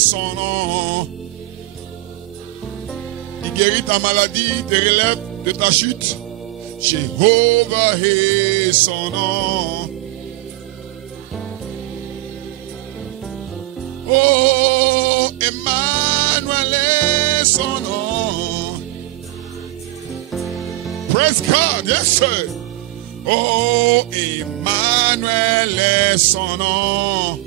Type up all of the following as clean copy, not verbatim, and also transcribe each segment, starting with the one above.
son nom. Il guérit ta maladie, te relève de ta chute. Jéhovah est son nom. Oh, Emmanuel est son nom. Praise God, yes sir. Oh, Emmanuel est son nom.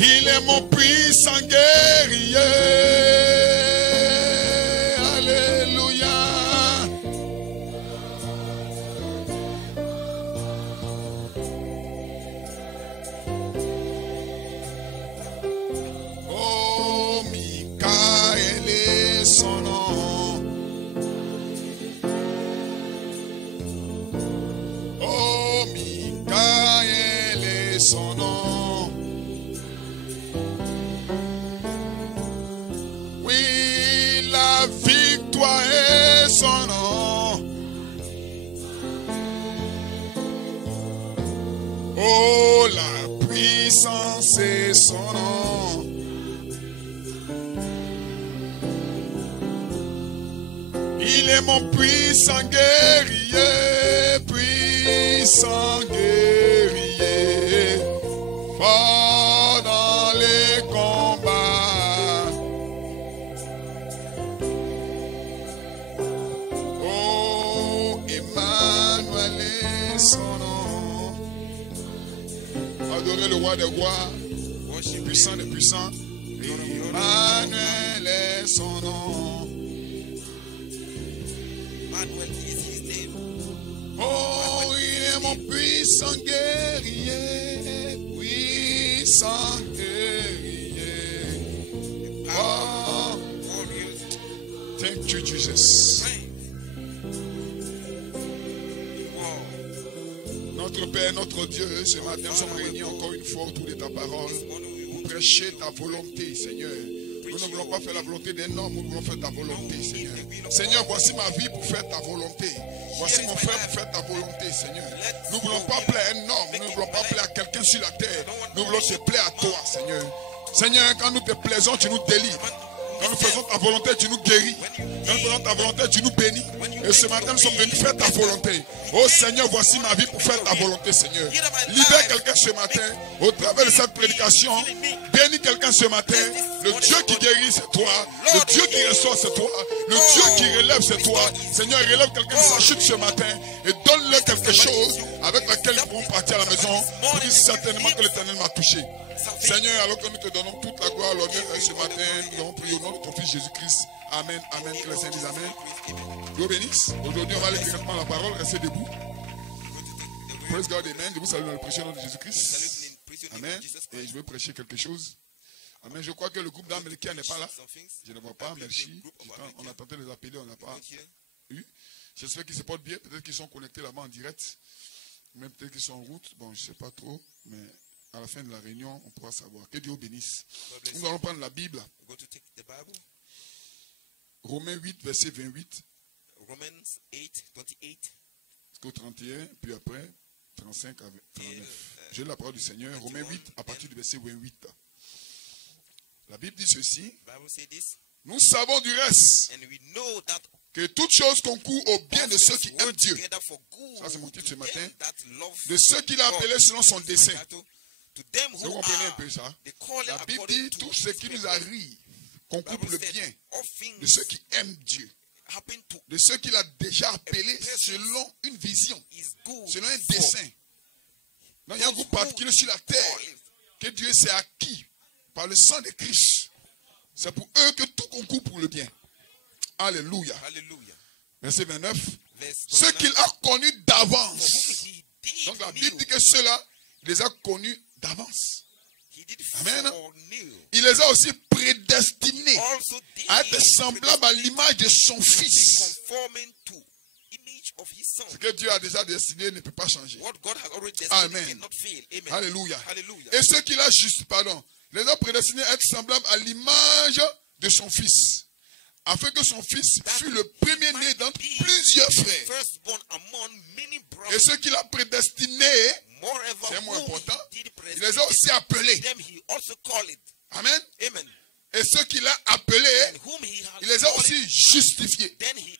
Il est mon puissant guerrier. Alléluia. Oh, Michael est son nom. Oh, Michael est son nom. Victoire est son nom. Oh, la puissance est son nom. Il est mon puissant guerrier, puissant guerrier, fort dans les combats. Son nom. Adorez le roi des rois, puissant des puissants. Emmanuel est son nom. Oh, il est mon puissant guerrier, puissant guerrier. Oh, thank you, Jesus. Notre Père, notre Dieu, ce matin, nous sommes réunis encore une fois autour de ta parole pour prêcher ta volonté, Seigneur. Nous ne voulons pas faire la volonté d'un homme, nous voulons faire ta volonté, Seigneur. Seigneur, voici ma vie pour faire ta volonté. Voici mon frère pour faire ta volonté, Seigneur. Nous ne voulons pas plaire à un homme, nous ne voulons pas plaire à quelqu'un sur la terre. Nous voulons te plaire à toi, Seigneur. Seigneur, quand nous te plaisons, tu nous délivres. Quand nous faisons ta volonté, tu nous guéris. Quand nous faisons ta volonté, tu nous bénis. Et ce matin, nous sommes venus faire ta volonté. Oh Seigneur, voici ma vie pour faire ta volonté, Seigneur. Libère quelqu'un ce matin. Au travers de cette prédication, bénis quelqu'un ce matin. Le Dieu qui guérit, c'est toi. Le Dieu qui ressort, c'est toi. Le Dieu qui relève, c'est toi. Seigneur, relève quelqu'un de sa chute ce matin et donne-leur quelque chose avec laquelle ils pourront partir à la maison pour dire certainement que l'Éternel m'a touché. Seigneur, alors que nous te donnons toute la gloire, l'honneur ce matin, nous avons prié au nom de ton Fils Jésus-Christ. Amen, amen, que les saints disent amen. Dieu bénisse. Aujourd'hui, on va aller directement la parole, restez debout. Praise God, amen. Je vous salue dans le précieux nom de Jésus-Christ. Amen. Et je vais prêcher quelque chose. Amen. Je crois que le groupe d'Amélicains n'est pas là. Je ne vois pas, merci. On a tenté de les appeler, on n'a pas eu. J'espère qu'ils se portent bien. Peut-être qu'ils sont connectés là-bas en direct. Même peut-être qu'ils sont en route. Bon, je ne sais pas trop, mais à la fin de la réunion, on pourra savoir. Que Dieu bénisse. Nous allons prendre la Bible. Romains 8, verset 28. Romans 8, 28. Jusqu'au 31, puis après, 35 à 39. J'ai la parole du Seigneur. Romains 8, à partir du verset 28. La Bible dit ceci. Nous savons du reste que toute chose concourt au bien de ceux qui aiment Dieu. Ça, c'est mon titre ce matin. De ceux qu'il a appelés selon son dessein. Vous comprenez un peu ça? La Bible dit tout ce qui nous arrive concourt pour le bien de ceux qui aiment Dieu. De ceux qu'il a déjà appelés selon une vision, selon un dessein. Donc, il y a un groupe particulier sur la terre que Dieu s'est acquis par le sang de Christ. C'est pour eux que tout concourt pour le bien. Alléluia. Verset 29. Ceux qu'il a connus d'avance. Donc la Bible dit que ceux-là, il les a connus d'avance. Amen. Il les a aussi prédestinés à être semblables à l'image de son Fils. Ce que Dieu a déjà destiné ne peut pas changer. Amen. Alléluia. Et ceux qu'il a juste, les a prédestinés à être semblables à l'image de son Fils, afin que son fils fût le premier-né d'entre plusieurs frères. Firstborn among many Et brothers. ceux qu'il a prédestinés, Moreover, c'est un mot whom important, he did il les a aussi appelés. them he also called it. Amen. Amen. Et ceux qu'il a appelés, And whom he has il les a called, aussi justifiés. then he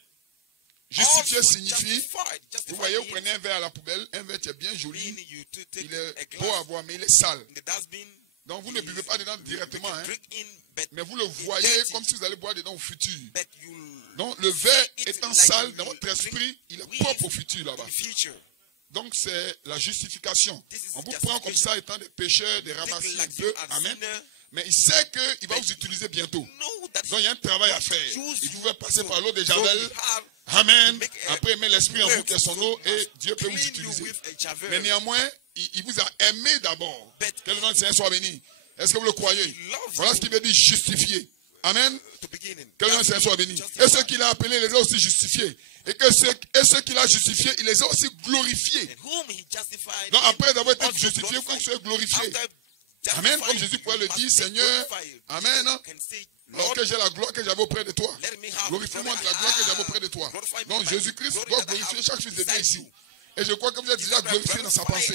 Justifié also signifie, justified. vous voyez, vous Justified prenez un verre à la poubelle, un verre qui est bien joli, means you to take il a est beau à glass voir, mais il est sale. in the dustbin. Donc vous ne buvez pas dedans You directement, can hein, drink in, but mais vous le voyez comme si vous allez boire dedans au futur. but you Donc le verre see it étant like sale you dans votre drink esprit, il est with propre au futur là-bas. in the future. Donc c'est la justification. This is On vous prend comme ça étant des pécheurs, des Think ramassés un like you peu, are amen. sinner. Mais il sait qu'il va vous utiliser bientôt. Know that Donc il y a un travail à faire. Il pouvait passer par l'eau de Javel, amen. Après mettre l'esprit en vous qui est son eau et Dieu peut vous utiliser. Mais néanmoins, il vous a aimé d'abord. Que le nom du Seigneur soit béni. Est-ce que vous le croyez? Voilà ce qu'il veut dire justifier. Amen. Que le nom du Seigneur soit béni. Et ceux qu'il a appelés, il les a aussi justifiés. Et ceux qu'il a justifiés, il les a aussi glorifiés. Donc après avoir été justifié, il faut que soyez glorifié. Amen. Comme Jésus pouvait le dire, Seigneur, amen. Alors que j'ai la gloire que j'avais auprès de toi. Glorifie-moi de la gloire que j'avais auprès de toi. Donc Jésus-Christ doit glorifier chaque fils de Dieu ici. Et je crois que vous êtes déjà glorifié dans sa pensée.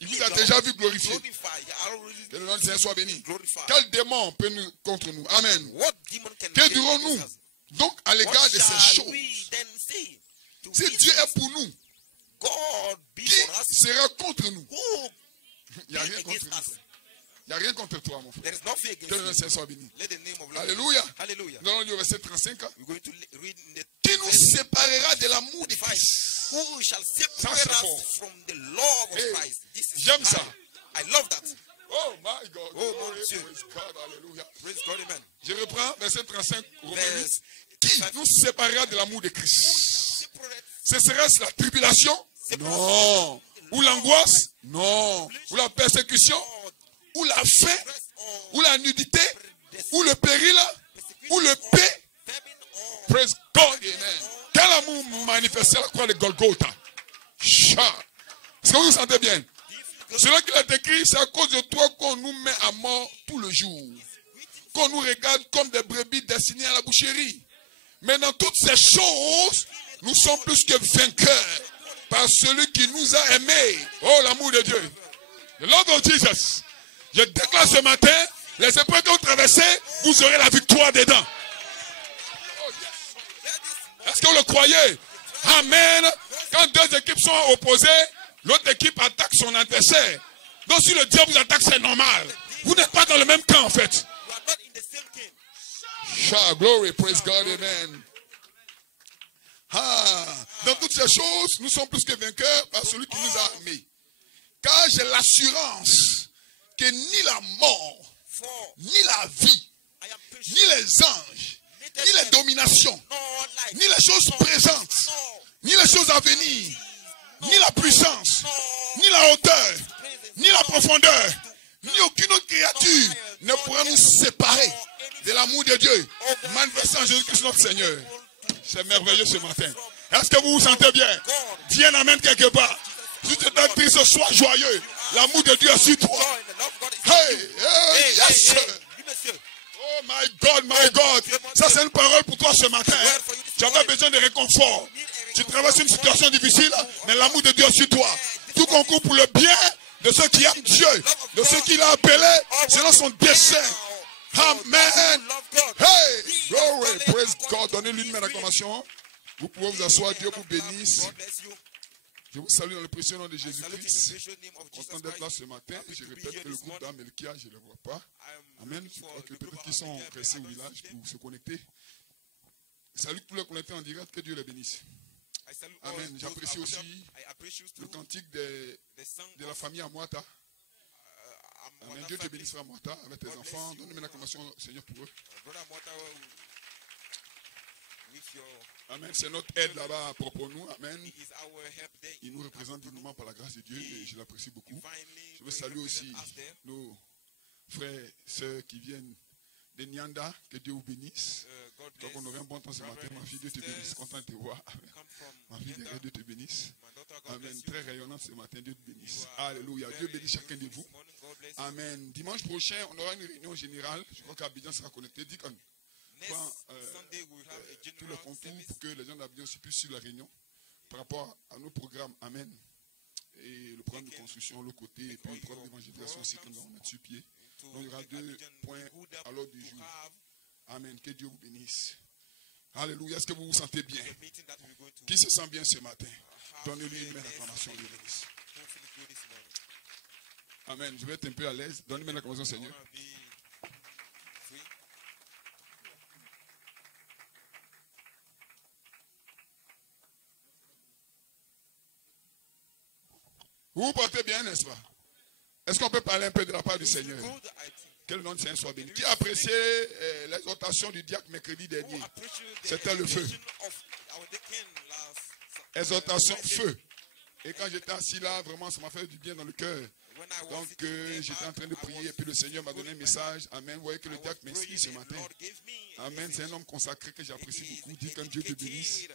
Il vous a déjà vu glorifier. Que le nom du Seigneur soit béni. Quel démon peut nous contre nous? Amen. Que dirons-nous donc à l'égard de ces choses? Si Dieu est pour nous, qui sera contre nous? Il n'y a rien contre nous. Il n'y a rien contre toi, mon frère. Que le nom du Seigneur soit béni. Alléluia. Nous allons lire au verset 35. Qui nous séparera de l'amour de Christ? Who shall Ça, separate c'est us fort. from the love of Hey, Christ? This is j'aime high. ça. I love that. Oh my God. Oh, Glory, mon Dieu. praise God. Alléluia. Praise God, amen. Je reprends verset 35. Romains 8. Verse Qui nous séparera de l'amour de Christ? separate Ce serait-ce la tribulation? Non. Ou l'angoisse? Non. Ou la persécution? Ou la faim? Ou la nudité? Ou le péril? Ou le paix? Praise God, amen. Quel amour manifesté à la croix de Golgotha? Est-ce que vous vous sentez bien? Celui qui l'a écrit, c'est à cause de toi qu'on nous met à mort tout le jour. Qu'on nous regarde comme des brebis destinées à la boucherie. Mais dans toutes ces choses, nous sommes plus que vainqueurs par celui qui nous a aimés. Oh, l'amour de Dieu. The love of Jesus. Je déclare ce matin, les épreuves que vous traversez, vous aurez la victoire dedans. Est-ce que vous le croyez? Amen. Quand deux équipes sont opposées, l'autre équipe attaque son adversaire. Donc si le diable vous attaque, c'est normal. Vous n'êtes pas dans le même camp en fait. You are not in the same game. Shout, glory, praise God, amen. Dans toutes ces choses, nous sommes plus que vainqueurs par celui qui nous a aimés. Car j'ai l'assurance que ni la mort, For ni la vie, I am patient. ni les anges, ni les dominations, No life. ni les choses présentes, ni les choses à venir, ni la puissance, ni la hauteur, ni la profondeur, ni aucune autre créature ne pourra nous séparer de l'amour de Dieu manifestant en Jésus-Christ notre Seigneur. C'est merveilleux ce matin. Est-ce que vous vous sentez bien? Viens amène quelque part. Si tu es triste, sois joyeux. L'amour de Dieu est sur toi. Joy and the love of God is Hey, in you. hey, yes, sir. Oui, monsieur. Oh my God, my God. Ça c'est une parole pour toi ce matin. Hein. Tu avais besoin de réconfort. Tu traverses une situation difficile, mais l'amour de Dieu est sur toi. Tout concourt pour le bien de ceux qui aiment Dieu, de ceux qui l'ont appelé selon son dessein. Amen. Love God. Hey, glory, praise God. Donnez-lui une main d'acclamation. Vous pouvez vous asseoir. Dieu vous bénisse. God bless you. Je vous salue dans le précieux nom de Salute in the Jésus-Christ. precious name of Jesus Content d'être là Christ. ce matin. Je répète que le groupe d'Amelkia, je ne le vois pas. I am Amen. looking Je for crois que the group peut-être of qu'ils sont America, restés but au I don't village see them. pour se connecter. Salut tous les connectés en direct. Que Dieu les bénisse. I salute all Amen. those J'apprécie out there. aussi I appreciate le too cantique the song de la of famille Amouata. Amwata Amen. Dieu te family. bénisse, frère Amouata, avec tes God enfants. bless you. Donne-moi une acclamation, Seigneur, pour eux. Brother Amwata, with your, Amen. C'est notre aide là-bas à propos de nous. Amen. he is our help there. Il nous représente dignement par la grâce de Dieu et je l'apprécie beaucoup. Divinely Je veux saluer aussi represent us there. nos frères, sœurs qui viennent de Nyanda. Que Dieu vous bénisse. God Donc bless. on aurait un bon temps ce matin. Ma fille, Dieu te bénisse. Content de te voir. Come from Ma fille, Yanda. derrière, Dieu te bénisse. My daughter, God Amen. bless you. Très rayonnante ce matin. Dieu te bénisse. You are Alléluia. Dieu very bénisse chacun de beautiful vous. this morning. God bless you. Amen. Dimanche prochain, on aura une réunion générale. Je crois qu'Abidjan sera connecté. Dis comme. prend Sunday we will have a tous les general contours service. pour que les gens d'avenir aussi puissent suivre la réunion par rapport à nos programmes. Amen. Et le programme de construction, le côté, et puis le programme d'évangélisation aussi que nous allons mettre sur pied. Donc il y aura 2 points à l'ordre du jour. Amen. Que Dieu vous bénisse. Alléluia. Est-ce que vous vous sentez bien? Qui se sent bien ce matin? Donnez-lui une belle acclamation. Amen. Je vais être un peu à l'aise. Donnez-moi l'acclamation, Seigneur. Vous vous portez bien, n'est-ce pas? Est-ce qu'on peut parler un peu de la part du Seigneur? Que le nom du Seigneur soit béni. Qui a apprécié l'exhortation du diacre mercredi dernier? C'était le feu. Exhortation feu. Et quand j'étais assis là, vraiment, ça m'a fait du bien dans le cœur. Donc, j'étais en train de prier et puis le Seigneur m'a donné un message. Amen. Vous voyez que le diacre m'inspire ce matin. Amen. C'est un homme consacré que j'apprécie beaucoup. Dis que Dieu te bénisse.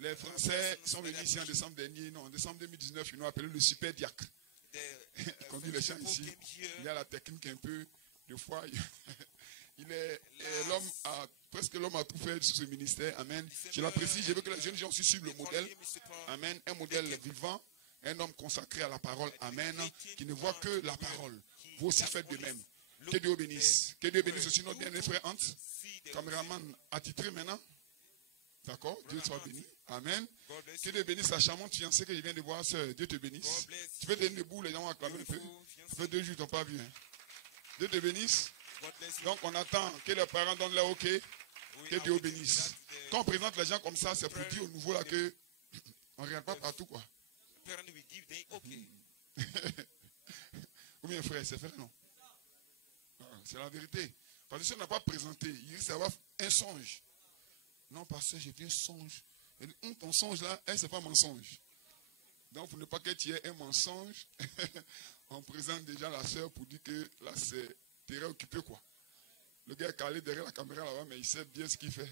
Les Français sont venus ici en décembre dernier. Non, en décembre 2019, ils nous ont appelé le super diacre. Il conduit les chants ici. Il a la technique un peu. Des fois, il est l'homme a presque l'homme a tout fait sur ce ministère. Amen. Je l'apprécie. Je veux que les jeunes gens aussi suivent le modèle. Amen. Un modèle vivant. Un homme consacré à la parole. Amen. Qui ne voit que la parole. Vous aussi faites de même. Que Dieu bénisse. Que Dieu bénisse aussi notre bien-aimé frère Hans. Caméraman attitré maintenant. D'accord? Dieu soit béni. Amen. Que Dieu bénisse la charmante fiancée que je viens de voir, sœur. Dieu te bénisse. Tu peux tenir debout, les gens vont acclamer un peu. Ça fait 2 jours, ils n'ont pas vu. Hein. Dieu te bénisse. Donc on attend que les parents donnent leur OK. Que Dieu bénisse. Quand on présente les gens comme ça, c'est pour dire au nouveau là que on ne regarde pas partout quoi. Ou bien frère, c'est frère non? C'est la vérité. Parce que si on n'a pas présenté, il risque d'avoir un songe. Non, parce que j'ai vu un songe. Et ton songe là, c'est pas mensonge. Donc, pour ne pas que tu aies un mensonge, on présente déjà la soeur pour dire que là, c'est terrain occupé quoi. Le gars est calé derrière la caméra là-bas, mais il sait bien ce qu'il fait.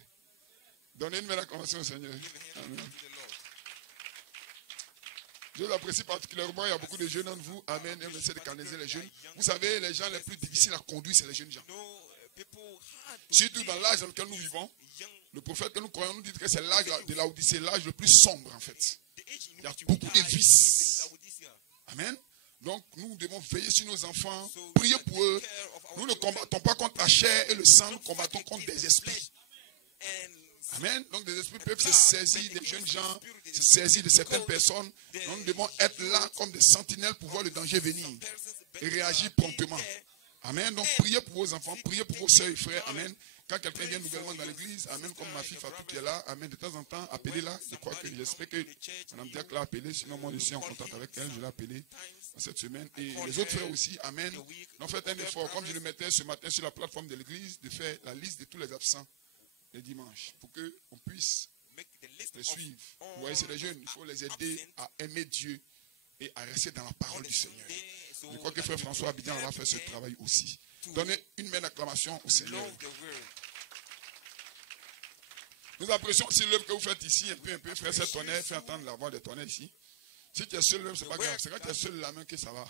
Donnez une belle acclamation au Seigneur. Amen. Je l'apprécie particulièrement. Il y a beaucoup de jeunes entre vous. Amen. Et on essaie de canaliser les jeunes. Vous savez, les gens les plus difficiles à conduire, c'est les jeunes gens. Surtout dans l'âge dans lequel nous vivons. Le prophète que nous croyons nous dit que c'est l'âge de l'Odyssée, l'âge le plus sombre en fait. Il y a beaucoup de vices. Amen. Donc nous devons veiller sur nos enfants, prier pour eux. Nous ne combattons pas contre la chair et le sang, nous combattons contre des esprits. Amen. Donc des esprits peuvent se saisir des jeunes gens, se saisir de certaines personnes. Nous devons être là comme des sentinelles pour voir le danger venir et réagir promptement. Amen. Donc priez pour vos enfants, priez pour vos soeurs et frères. Amen. Quand quelqu'un vient nouvellement dans l'église, amen, comme ma fille Fatou qui est là, amen, de temps en temps, appelez-la. Je crois que j'espère que Mme Diak l'a appelée, sinon moi je suis en contact avec elle, je l'ai appelée cette semaine. Et les autres frères aussi, amen. Donc faites un effort, comme je le mettais ce matin sur la plateforme de l'église, de faire la liste de tous les absents les dimanches, pour qu'on puisse les suivre. Vous voyez, c'est les jeunes, il faut les aider à aimer Dieu et à rester dans la parole du Seigneur. Je crois que frère François Abidjan va faire ce travail aussi. Donnez une belle acclamation au Seigneur. Nous apprécions aussi l'œuvre que vous faites ici, un peu, frère, c'est tonnerre, fais entendre la voix de tonnerre ici. Si tu es seul, c'est pas grave, c'est quand tu es seul la main que ça va.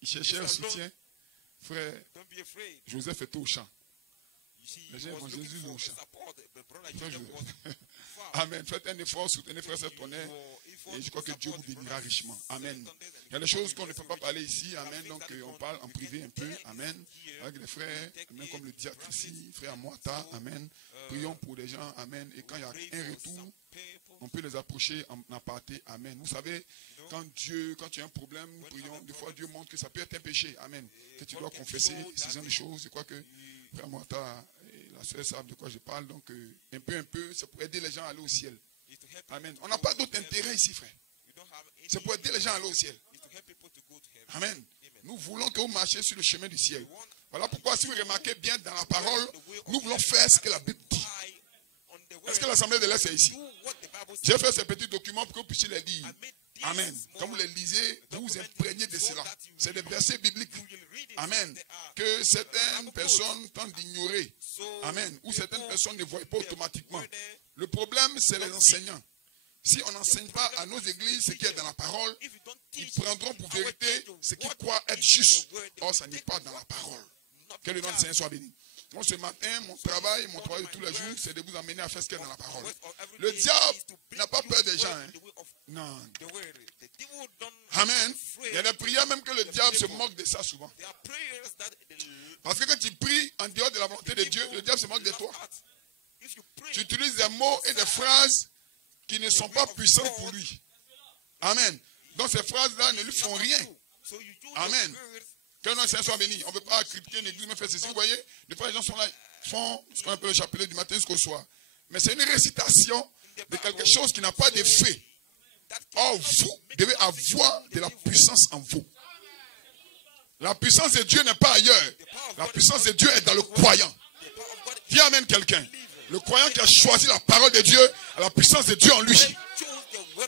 Il cherchait un soutien, frère Joseph était au champ. Les gens vont Jésus au champ. Amen. Faites un effort, soutenez frère cette tonnerre. Et je crois que Dieu vous bénira richement. Amen. Il y a des choses qu'on ne peut pas parler ici. Amen. Donc on parle en privé un peu. Amen. Avec les frères, amen, comme le diacre ici, frère Moata. Amen. Prions pour les gens. Amen. Et quand il y a un retour, on peut les approcher en aparté. Amen. Vous savez, quand tu as un problème, nous prions. Des fois, Dieu montre que ça peut être un péché. Amen. Que tu dois confesser ces genre de choses. Je crois que frère Moata et la sœur savent de quoi je parle. Donc, un peu, c'est pour aider les gens à aller au ciel. Amen. On n'a pas d'autre intérêt ici, frère. C'est pour aider les gens à aller au ciel. Amen. Nous voulons que vous marchiez sur le chemin du ciel. Voilà pourquoi, si vous remarquez bien dans la parole, nous voulons faire ce que la Bible dit. Est-ce que l'Assemblée de l'Est est ici? J'ai fait ces petits documents pour que vous puissiez les lire. Amen. Quand vous les lisez, vous vous imprégnez de cela. C'est des versets bibliques. Amen. Que certaines personnes tentent d'ignorer. Amen. Ou certaines personnes ne voient pas automatiquement. Le problème, c'est les enseignants. Si on n'enseigne pas à nos églises ce qui est dans la parole, ils prendront pour vérité ce qu'ils croient être juste. Or, ça n'est pas dans la parole. Que le nom du Seigneur soit béni. Moi, ce matin, mon travail de tous les jours, c'est de vous amener à faire ce qu'il y a dans la parole. Le diable n'a pas peur des gens. Hein. Non. Amen. Il y a des prières même que le diable se moque de ça souvent. Parce que quand tu pries en dehors de la volonté de Dieu, le diable se moque de toi. Tu utilises des mots et des phrases qui ne sont pas puissantes pour lui. Amen. Donc ces phrases-là ne lui font rien. Amen. Que le Seigneur soit béni. On ne veut pas critiquer une église, mais faire ceci. Vous voyez, des fois les gens sont là, font ce qu'on appelle le chapelet du matin jusqu'au soir. Mais c'est une récitation de quelque chose qui n'a pas d'effet. Or, vous devez avoir de la puissance en vous. La puissance de Dieu n'est pas ailleurs. La puissance de Dieu est dans le croyant. Qui amène quelqu'un? Le croyant qui a choisi la parole de Dieu a la puissance de Dieu en lui.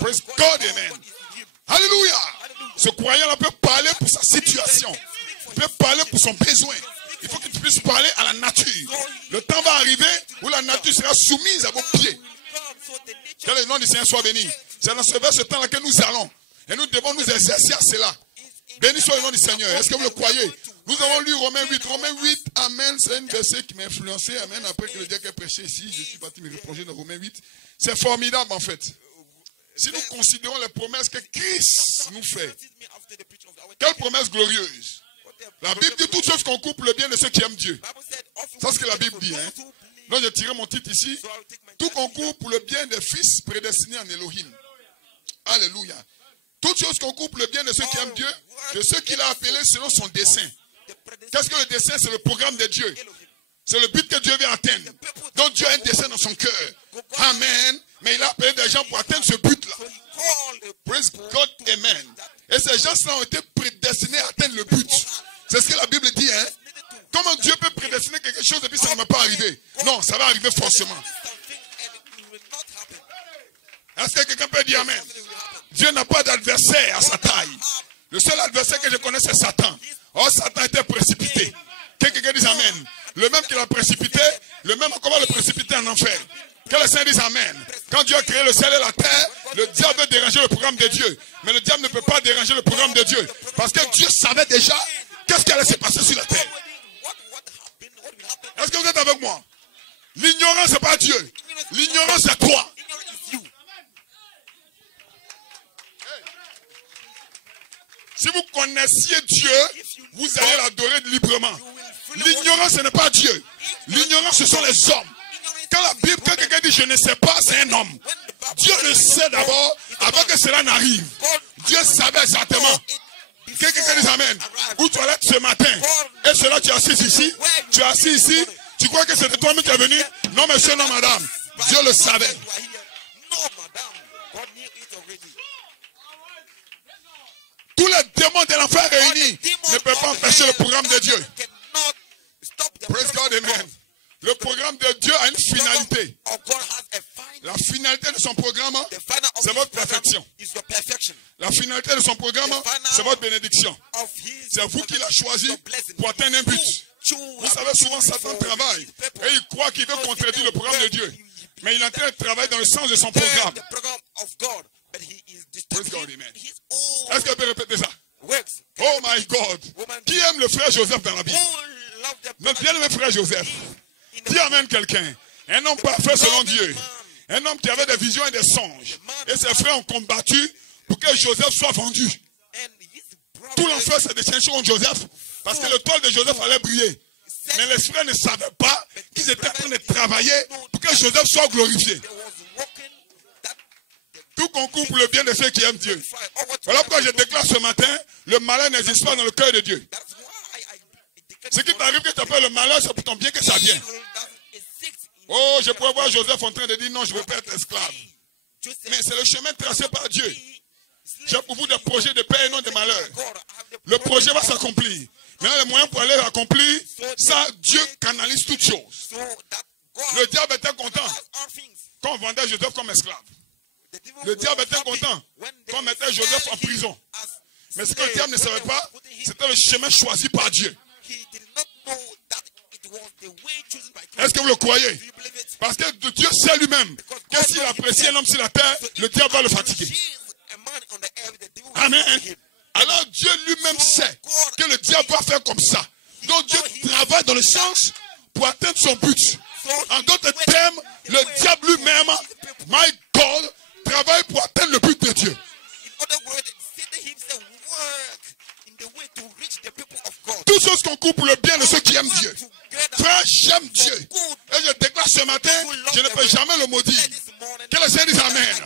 Praise God, amen. Alléluia. Ce croyant-là peut parler pour sa situation. Il peut parler pour son besoin. Il faut que tu puisses parler à la nature. Le temps va arriver où la nature sera soumise à vos pieds. Que le nom du Seigneur soit béni. C'est dans ce temps-là que nous allons. Et nous devons nous exercer à cela. Béni soit le nom du Seigneur. Est-ce que vous le croyez? Nous avons lu Romains 8. Romains 8, amen. C'est un verset qui m'a influencé. Amen. Après que le diacre ait prêché ici, je suis parti me replonger dans Romains 8. C'est formidable en fait. Si nous considérons les promesses que Christ nous fait, quelle promesse glorieuse. La Bible dit toutes choses concourent pour le bien de ceux qui aiment Dieu. C'est ce que la Bible dit. Hein? Donc j'ai tiré mon titre ici. Tout concourt pour le bien des fils prédestinés en Elohim. Alléluia. Toutes choses concourent pour le bien de ceux qui aiment Dieu, de ceux qu'il a appelés selon son dessein. Qu'est-ce que le dessein? C'est le programme de Dieu. C'est le but que Dieu veut atteindre. Donc Dieu a un dessein dans son cœur. Amen. Mais il a appelé des gens pour atteindre ce but-là. Praise God, amen. Et ces gens-là ont été prédestinés à atteindre le but. C'est ce que la Bible dit. Hein? Comment Dieu peut prédestiner quelque chose et puis ça ne va pas arriver? Non, ça va arriver forcément. Est-ce que quelqu'un peut dire amen? Dieu n'a pas d'adversaire à sa taille. Le seul adversaire que je connais, c'est Satan. Oh, Satan était précipité. Que quelqu'un dise amen. Le même qui l'a précipité, le même encore va le précipiter en enfer. Que le Seigneur dise amen. Quand Dieu a créé le ciel et la terre, le diable veut déranger le programme de Dieu. Mais le diable ne peut pas déranger le programme de Dieu. Parce que Dieu savait déjà qu'est-ce qui allait se passer sur la terre. Est-ce que vous êtes avec moi? L'ignorance, c'est pas Dieu. L'ignorance, c'est toi. Si vous connaissiez Dieu, vous allez l'adorer librement. L'ignorance, ce n'est pas Dieu. L'ignorance, ce sont les hommes. Quand quelqu'un dit je ne sais pas, c'est un homme. Dieu le sait d'abord avant que cela n'arrive. Dieu savait exactement. Que quelqu'un dise amen. Où tu allais ce matin. Et cela, tu es assis ici. Tu es assis ici. Tu crois que c'était toi-même qui es venu? Non, monsieur, non, madame. Dieu le savait. Tous les démons de l'enfer réunis ne peuvent pas empêcher le programme de Dieu. Praise God, amen. Le programme de Dieu a une finalité. La finalité de son programme, c'est votre perfection. La finalité de son programme, c'est votre bénédiction. C'est vous qui l'avez choisi pour atteindre un but. Vous savez, souvent Satan travaille et il croit qu'il veut contredire le programme de Dieu. Mais il est en train de travailler dans le sens de son programme. Praise God, amen. Est-ce qu'elle peut répéter ça? Oh my God. Qui aime le frère Joseph dans la Bible? Notre bien-aimé frère Joseph. Dis amen quelqu'un. Un homme parfait selon Dieu. Un homme qui avait des visions et des songes. Et ses frères ont combattu pour que Joseph soit vendu. Tout l'enfer s'est déchaîné contre Joseph parce que le toit de Joseph allait briller. Mais les frères ne savaient pas qu'ils étaient en train de travailler pour que Joseph soit glorifié. Tout concourt pour le bien de ceux qui aiment Dieu. Voilà pourquoi je déclare ce matin, le malheur n'existe pas dans le cœur de Dieu. Ce qui t'arrive que tu appelles le malheur, c'est pour ton bien que ça vient. Oh, je pourrais voir Joseph en train de dire non, je ne veux pas être esclave. Mais c'est le chemin tracé par Dieu. J'ai pour vous des projets de paix et non de malheur. Le projet va s'accomplir. Maintenant, les moyens pour aller l'accomplir, ça, Dieu canalise toutes choses. Le diable était content quand on vendait Joseph comme esclave. Le diable était content quand on mettait Joseph en prison. Mais ce que le diable ne savait pas, c'était le chemin choisi par Dieu. Est-ce que vous le croyez? Parce que Dieu sait lui-même que s'il apprécie un homme sur la terre, le diable va le fatiguer. Amen. Alors Dieu lui-même sait que le diable va faire comme ça. Donc Dieu travaille dans le sens pour atteindre son but. So En he d'autres went termes, the le way diable to lui-même, reach the people. my God, travaille pour atteindre le but de Dieu. In other words, Satan himself work in the way to reach the people of God. Toutes choses concourent pour le bien de ceux qui aiment Work Dieu. together Frère, j'aime for Dieu. good. Et je déclare ce matin, je ne peux jamais le maudire. This morning, Que le Seigneur dise Amen.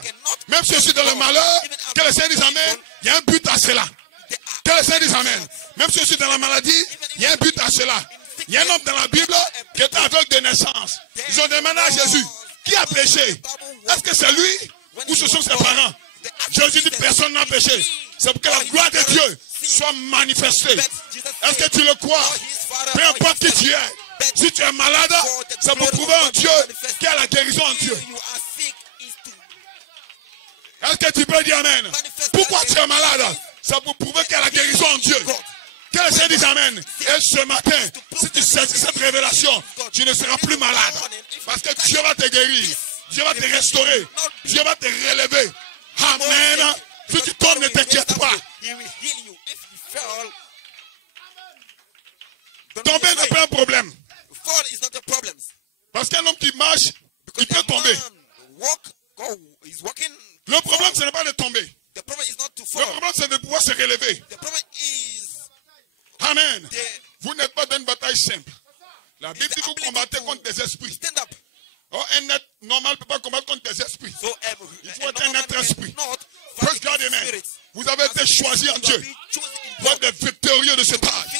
Même si je suis dans le malheur, que le Seigneur dise Amen. Il y a un but à cela. Que le Seigneur dise Amen. Même si je suis dans la maladie, il y a un but à cela. Il y a un homme dans la Bible qui était aveugle de naissance. Ils ont demandé à Jésus, qui a péché? Est-ce que c'est lui ou ce sont ses parents? Jésus dit, personne n'a péché. C'est pour que la gloire de Dieu soit manifestée. Est-ce que tu le crois? Peu importe qui tu es. Si tu es malade, c'est pour prouver en Dieu qu'il y a la guérison en Dieu. you are sick is to Est-ce que tu peux dire Amen? Pourquoi tu es malade? C'est pour prouver qu'il y a la guérison en Dieu. Que le Seigneur dise Amen. Et ce matin, si tu saisis cette révélation, tu ne seras plus malade. Parce que Dieu va te guérir. Dieu va te restaurer. Dieu va te relever. Amen. Si tu tombes, ne t'inquiète pas. He will heal you. If you fall, don't Tomber be n'est afraid. pas un problème. Fall is not a problem. Parce qu'un homme qui marche, il peut a tomber. man is walking. Le problème, ce n'est pas de tomber. The problem is not to Le fall. problème, c'est de pouvoir se relever. The problem is Amen. the Vous n'êtes pas dans une bataille simple. La Bible dit que vous combattez contre des esprits. stand up. Oh, un être normal ne peut pas combattre contre des esprits. So Il faut être un être esprit. not Praise God, amen. Vous avez été choisi en Dieu. Vous êtes des victorieux de cet âge.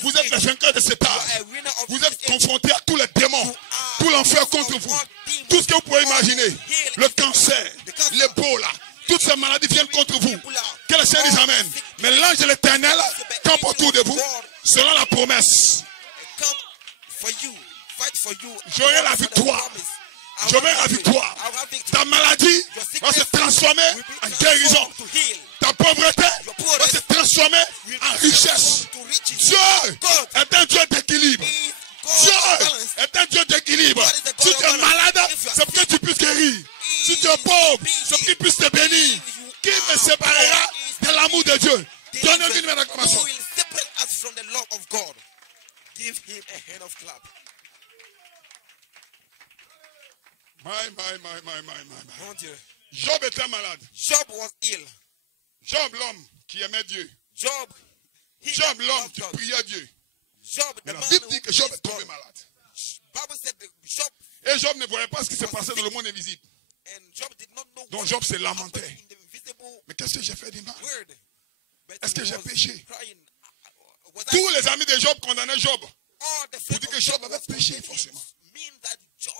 Vous êtes les vainqueurs de cet âge. Vous êtes confrontés à tous les démons, tout l'enfer contre vous. Tout ce que vous pouvez imaginer. Le cancer, l'Ebola, toutes ces maladies viennent contre vous. Que le Seigneur dise Amen. Mais l'ange de l'Éternel campe autour de vous, selon la promesse. come for you, fight for you. J'aurai la victoire. J'aurai la victoire. Ta maladie va se transformer en guérison. Ta pauvreté va se transformer en richesse. Dieu est un Dieu d'équilibre. Dieu est un Dieu d'équilibre. Si tu es malade, c'est pour que tu puisses guérir. Si tu es pauvre, c'est pour qu'il puisse te bénir. Qui me séparera de l'amour de Dieu? Donnez-lui une acclamation. Who will separate us from the love of God? Give him a hand of clap. Mon Dieu. Job était malade. Job was ill. Job, l'homme qui aimait Dieu. Job, he Job, l'homme loved qui God. priait Dieu. Job, the Mais la man Bible who dit que Job est praised tombé God. malade. Bible said that Job, Et Job ne voyait pas ce qui se passait dans le monde invisible. and Job did not know Donc what Job se happened lamentait. in the invisible Mais qu'est-ce que j'ai fait du mal? world. But Est-ce que he j'ai was péché? crying, was I Tous les amis de Job condamnaient Job. all the Pour friends dire of que Job Job avait was péché, condemning him, forcément. mean that Job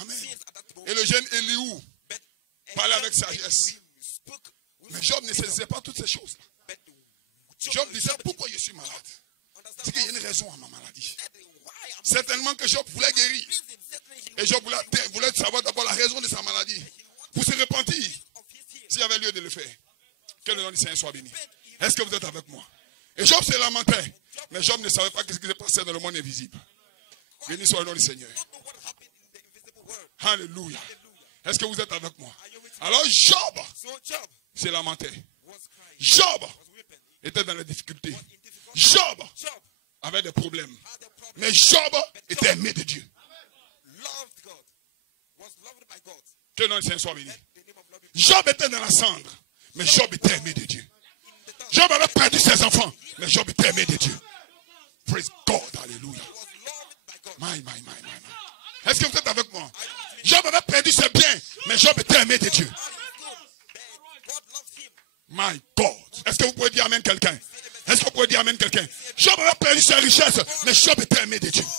Amen. sins at that moment. Et le jeune Eliou But parlait and avec Job sagesse. spoke with Mais Job ne wisdom. saisissait pas toutes ces choses. But Job disait, Job pourquoi je suis malade? understand C'est qu'il y a also une raison à ma maladie. that why I'm Certainement que Job voulait guérir. reason, certainly he Et Job voulait savoir d'abord la raison de sa maladie. Pour se repentir, of his healing. s'il y avait lieu de le faire. Que le nom du Seigneur soit béni. Est-ce que vous êtes avec moi? Et Job se lamentait. Mais Job ne savait pas ce qui se passait dans le monde invisible. Béni soit le nom du Seigneur. Don't know what happened in the invisible world. Alléluia. Est-ce que vous êtes avec moi? Alors Job So Job se lamentait. was crying, Job was weeping. était dans la difficulté. In difficult Job Job avait des problèmes. had a problem. Mais Job était aimé de Dieu. Loved God. Was loved by God. Que le nom du Seigneur soit béni. The name of love is Job était dans la cendre. Mais Job était aimé de Dieu. in the tongue. Job avait perdu ses enfants. Mais Job était aimé de Dieu. Praise God. Alléluia. Was loved by God. My. Est-ce que vous êtes avec moi? Job avait perdu ses biens. Mais Job était aimé de Dieu. God is good. But God loved him. My God. Est-ce que vous pouvez dire Amen quelqu'un? Est-ce que vous pouvez dire Amen quelqu'un? Job avait perdu ses richesses. Mais Job était aimé de Dieu. Job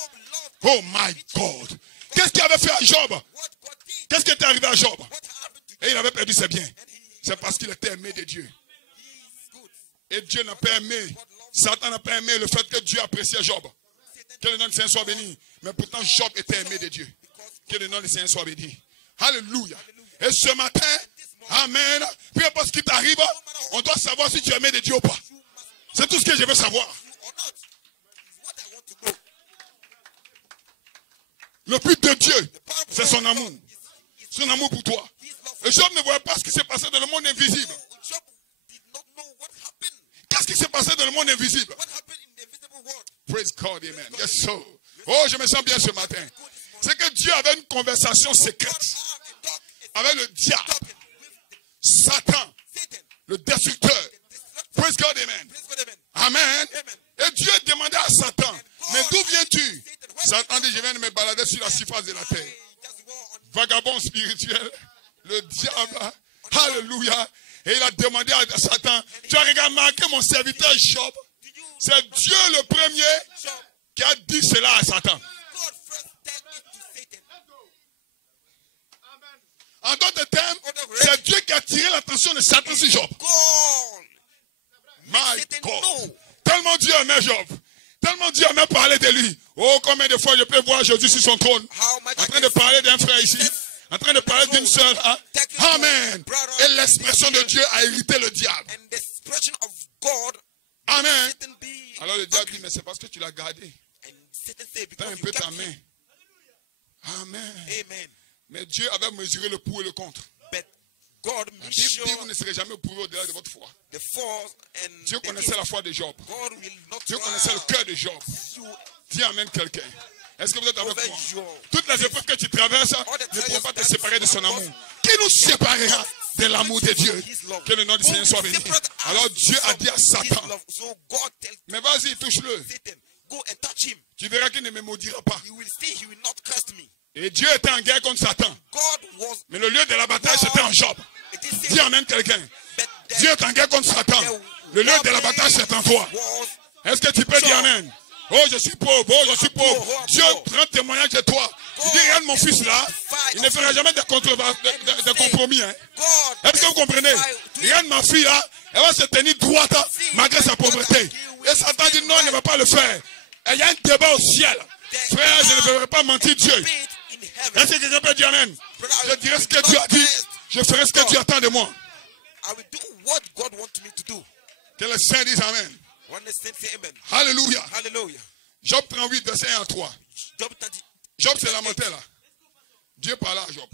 loved Oh my God. Qu'est-ce qu'il avait fait à Job? what God did. Qu'est-ce qui était arrivé à Job? What happened to Et il avait perdu ses biens. and C'est parce qu'il était aimé de Dieu. he's good. Et Dieu n'a pas aimé. Satan n'a pas aimé le fait que Dieu appréciait Job. Que le nom du Seigneur soit béni. Mais pourtant, Job était aimé de Dieu. Que le nom du Seigneur soit béni. Alléluia. Et ce matin, Amen. Peu importe ce qui t'arrive, on doit savoir si tu es aimé de Dieu ou pas. C'est tout ce que je veux savoir. Or not. Is what I want to know. Le but de Dieu, The power c'est son amour. Son amour pour toi. Et Job ne voyait pas ce qui s'est passé dans le monde invisible. Job did not know what happened. Qu'est-ce qui s'est passé dans le monde invisible? What happened in the invisible world. Praise God, amen. Yes, sir. Oh, je me sens bien ce matin. C'est que Dieu avait une conversation secrète avec le diable, Satan, le destructeur. Praise God, amen. Amen. Et Dieu demandait à Satan, mais d'où viens-tu? Satan dit, je viens de me balader sur la surface de la terre. Vagabond spirituel, le diable, alléluia. Et il a demandé à Satan, tu as remarqué mon serviteur Job? C'est Dieu le premier qui a dit cela à Satan. En d'autres termes, c'est Dieu qui a tiré l'attention de Satan sur Job. My God. Tellement Dieu aimait Job. Tellement Dieu aimait parler de lui. Oh, combien de fois je peux voir Jésus sur son trône. En train de parler d'un frère ici. En train de parler d'une sœur. Hein? Amen. Et l'expression de Dieu a irrité le diable. Amen. Alors le diable dit, mais c'est parce que tu l'as gardé. Tu as un peu ta main. Amen. Mais Dieu avait mesuré le pour et le contre. La Bible dit que vous ne serez jamais éprouvé au-delà de votre foi. Dieu connaissait la foi de Job. Dieu connaissait le cœur de Job. Dis amen quelqu'un. Est-ce que vous êtes avec moi? Toutes les épreuves que tu traverses ne pourront pas te séparer de son amour. Qui nous séparera de l'amour de Dieu? Que le nom du Seigneur soit béni. Alors Dieu a dit à Satan, mais vas-y, touche-le. Tu verras qu'il ne me maudira pas. Et Dieu était en guerre contre Satan. Mais le lieu de la bataille, c'était en Job. Dis amen quelqu'un. Dieu est en guerre contre Satan. Le lieu de la bataille, c'est en toi. Est-ce que tu peux dire amen? Oh, je suis pauvre, oh, je suis pauvre. Dieu prend témoignage de toi. Il dit, regarde mon fils là, il ne fera jamais de compromis. Hein. Est-ce que vous comprenez? Regarde ma fille là, elle va se tenir droite malgré sa pauvreté. Et Satan dit, non, il ne va pas le faire. Et il y a un débat au ciel. Frère, je ne ferai pas mentir Dieu. Est-ce que quelqu'un peut dire amen? Je dirai ce que Dieu a dit. Je ferai ce que Dieu attend de moi. Que le Saint dise amen. Alléluia. Job 38, verset 1 à 3. Job se lamentait là. Dieu parla à Job.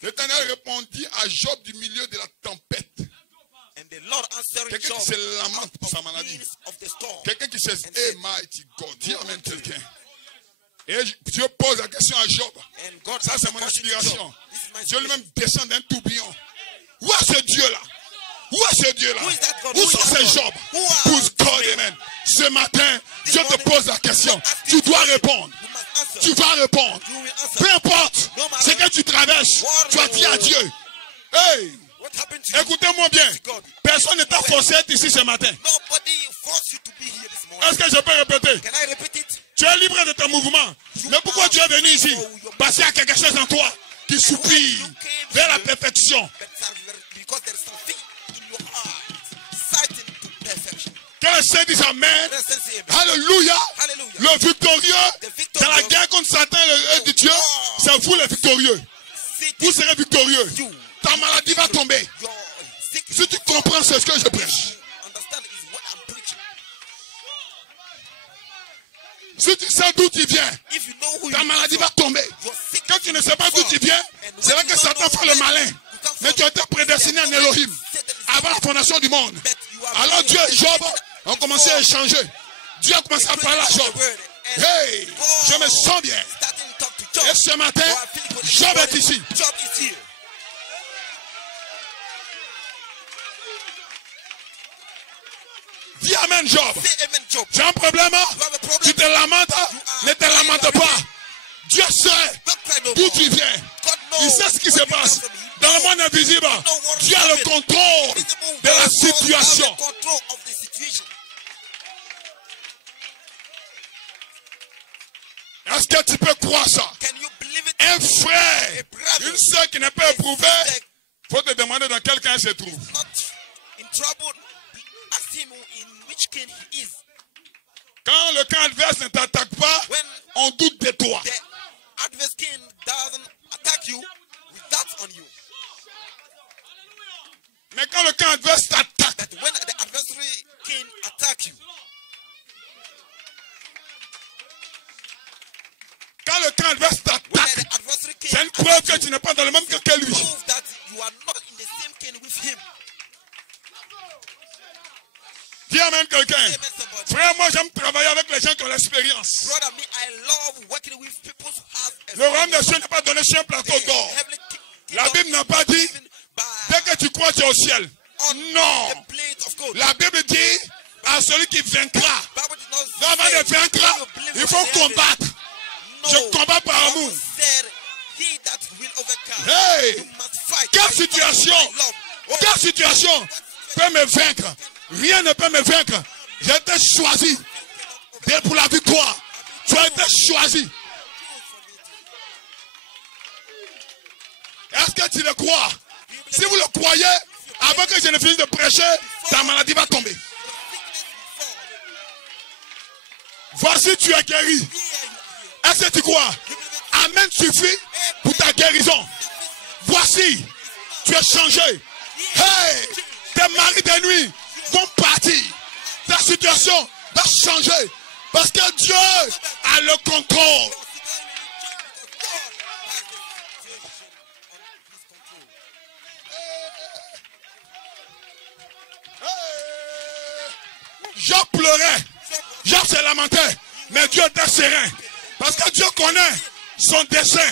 L'Éternel répondit à Job du milieu de la tempête. Quelqu'un qui se lamente pour sa maladie. Quelqu'un qui se dit, hey mighty God, dis amen quelqu'un. Et Dieu pose la question à Job. Ça c'est mon inspiration. Dieu lui-même descend d'un tourbillon. Où est ce Dieu là? Où est ce Dieu là? Où sont ces Job? Who's God, amen. Ce matin, Dieu te pose la question. Tu dois répondre. Tu vas répondre. Peu importe ce que tu traverses, tu as dit à Dieu. Hey! Écoutez-moi bien. Personne ne t'a forcé à être ici ce matin. Est-ce que je peux répéter? Tu es libre de ton mouvement. Mais pourquoi tu es venu ici? Parce qu'il y a quelque chose en toi qui soupire vers la perfection. Que le Saint dise amen. Alléluia. Le victorieux dans la guerre contre Satan et Dieu, c'est vous les victorieux. Vous serez victorieux. Ta maladie va tomber. Si tu comprends ce que je prêche. Si tu sais d'où tu viens, ta maladie va tomber. Quand tu ne sais pas d'où tu viens, c'est là que Satan fait le malin. Mais tu as été prédestiné en Elohim avant la fondation du monde. Alors Dieu et Job ont commencé à échanger. Dieu a commencé à parler à Job. Hey, je me sens bien. Et ce matin, Job est ici. Dis amen, Job. Tu as un problème? Tu te lamentes? Ne te lamente pas. Dieu sait d'où tu viens. Il sait ce qui se passe. Dans le monde invisible, Dieu a le contrôle de la situation. Est-ce que tu peux croire ça? Un frère, une soeur qui n'est pas éprouvée, il faut te demander dans quel cas elle se trouve. Quand le camp adverse ne t'attaque pas, on doute de toi. Mais quand le camp adverse t'attaque, quand le camp adverse t'attaque, c'est une preuve que tu n'es pas dans le même camp que lui. Dis amen quelqu'un. Amen, somebody. Frère, moi j'aime travailler avec les gens qui ont l'expérience. Brother, me, I love working with people who have Le royaume des cieux n'est pas donné sur un plateau d'or. heavenly La Bible n'a pas dit, dès que tu crois, tu es au ciel. Non. the plate of gold. La Bible dit à celui qui vaincra. Bible did not Non, avant say, de vaincre, when you believe il on faut the heaven. combattre. No. Je combats par Bible amour. said, he that will overcome, Hey! you must fight. Quelle I fight situation? by love. Oh, Quelle situation peut me vaincre? Rien ne peut me vaincre. J'ai été choisi pour la victoire. Tu as été choisi. Est-ce que tu le crois? Si vous le croyez, avant que je ne finisse de prêcher, ta maladie va tomber. Voici, tu es guéri. Est-ce que tu crois? Amen suffit pour ta guérison. Voici, tu es changé. Hey, tes maris de nuit vont partir. Ta situation va changer. Parce que Dieu a le contrôle. Job pleurait, Job se lamentait, mais Dieu était serein. Parce que Dieu connaît son dessein.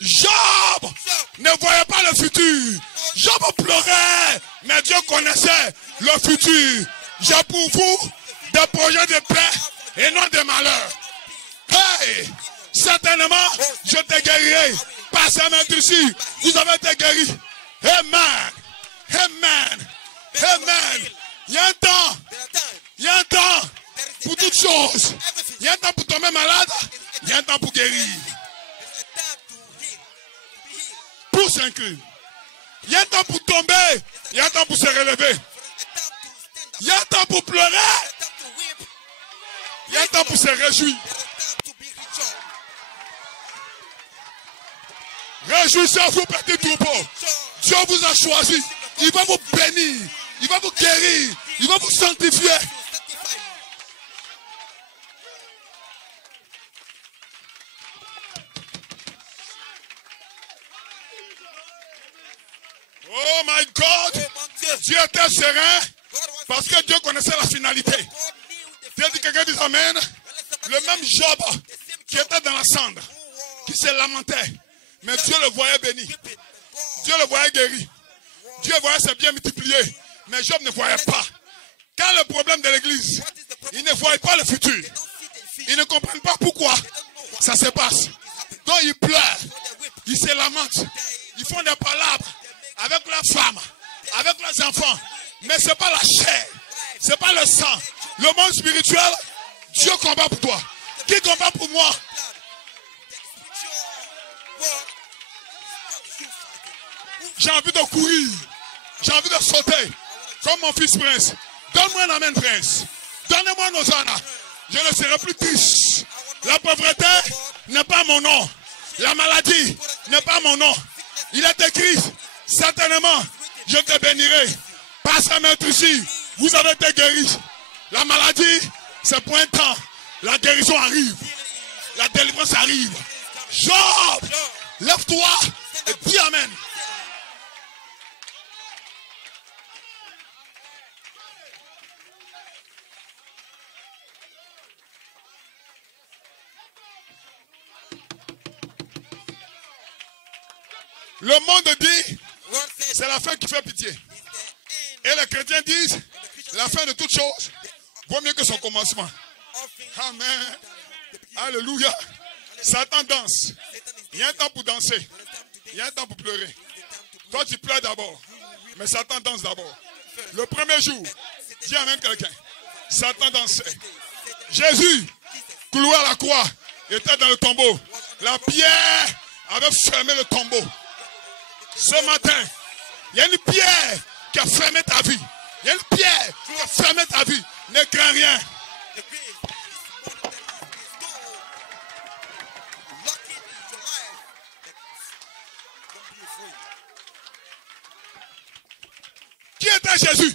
Job ne voyait pas le futur. Job pleurait, mais Dieu connaissait le futur. J'ai pour vous des projets de paix et non de malheur. Hey, certainement, je te guérirai. Par sa main ici, vous avez été guéris. Amen. Amen. Amen. Il y a un temps. Il y a un temps pour toutes choses. Il y a un temps pour tomber malade. Il y a un temps pour guérir. Pour s'incliner. Il y a un temps pour tomber. Il y a un temps pour se relever. Il y a un temps pour pleurer. Il y a un temps pour se réjouir. Réjouissez-vous, petit troupeau. Dieu vous a choisi. Il va vous bénir. Il va vous guérir. Il va vous sanctifier. Oh my God. Dieu était serein parce que Dieu connaissait la finalité. Dieu dit, quelqu'un dit amen. Le même Job qui était dans la cendre, qui se lamentait. Mais Dieu le voyait béni. Dieu le voyait guéri. Dieu voyait ses biens multipliés. Mais Job ne voyait pas. Quand le problème de l'église, ils ne voient pas le futur. Ils ne comprennent pas pourquoi ça se passe. Donc ils pleurent. Ils se lamentent. Ils font des palabres avec leurs femmes, avec leurs enfants. Mais ce n'est pas la chair. Ce n'est pas le sang. Le monde spirituel, Dieu combat pour toi. Qui combat pour moi? J'ai envie de courir. J'ai envie de sauter. Comme mon fils prince. Donne-moi un amen, prince. Donnez-moi nos honneurs. Je ne serai plus triste. La pauvreté n'est pas mon nom. La maladie n'est pas mon nom. Il est écrit, certainement, je te bénirai. Par sa main ici, vous avez été guéris. La maladie, c'est pour un temps. La guérison arrive. La délivrance arrive. Job, lève-toi et dis amen. Le monde dit, c'est la fin qui fait pitié. Et les chrétiens disent, la fin de toute chose vaut mieux que son commencement. Amen. Alléluia. Satan danse. Il y a un temps pour danser. Il y a un temps pour pleurer. Toi, tu pleures d'abord. Mais Satan danse d'abord. Le premier jour, dis amen quelqu'un. Satan dansait. Jésus, cloué à la croix, était dans le tombeau. La pierre avait fermé le tombeau. Ce matin, il y a une pierre qui a fermé ta vie. Il y a une pierre qui a fermé ta vie. Ne crains rien. Qui était Jésus?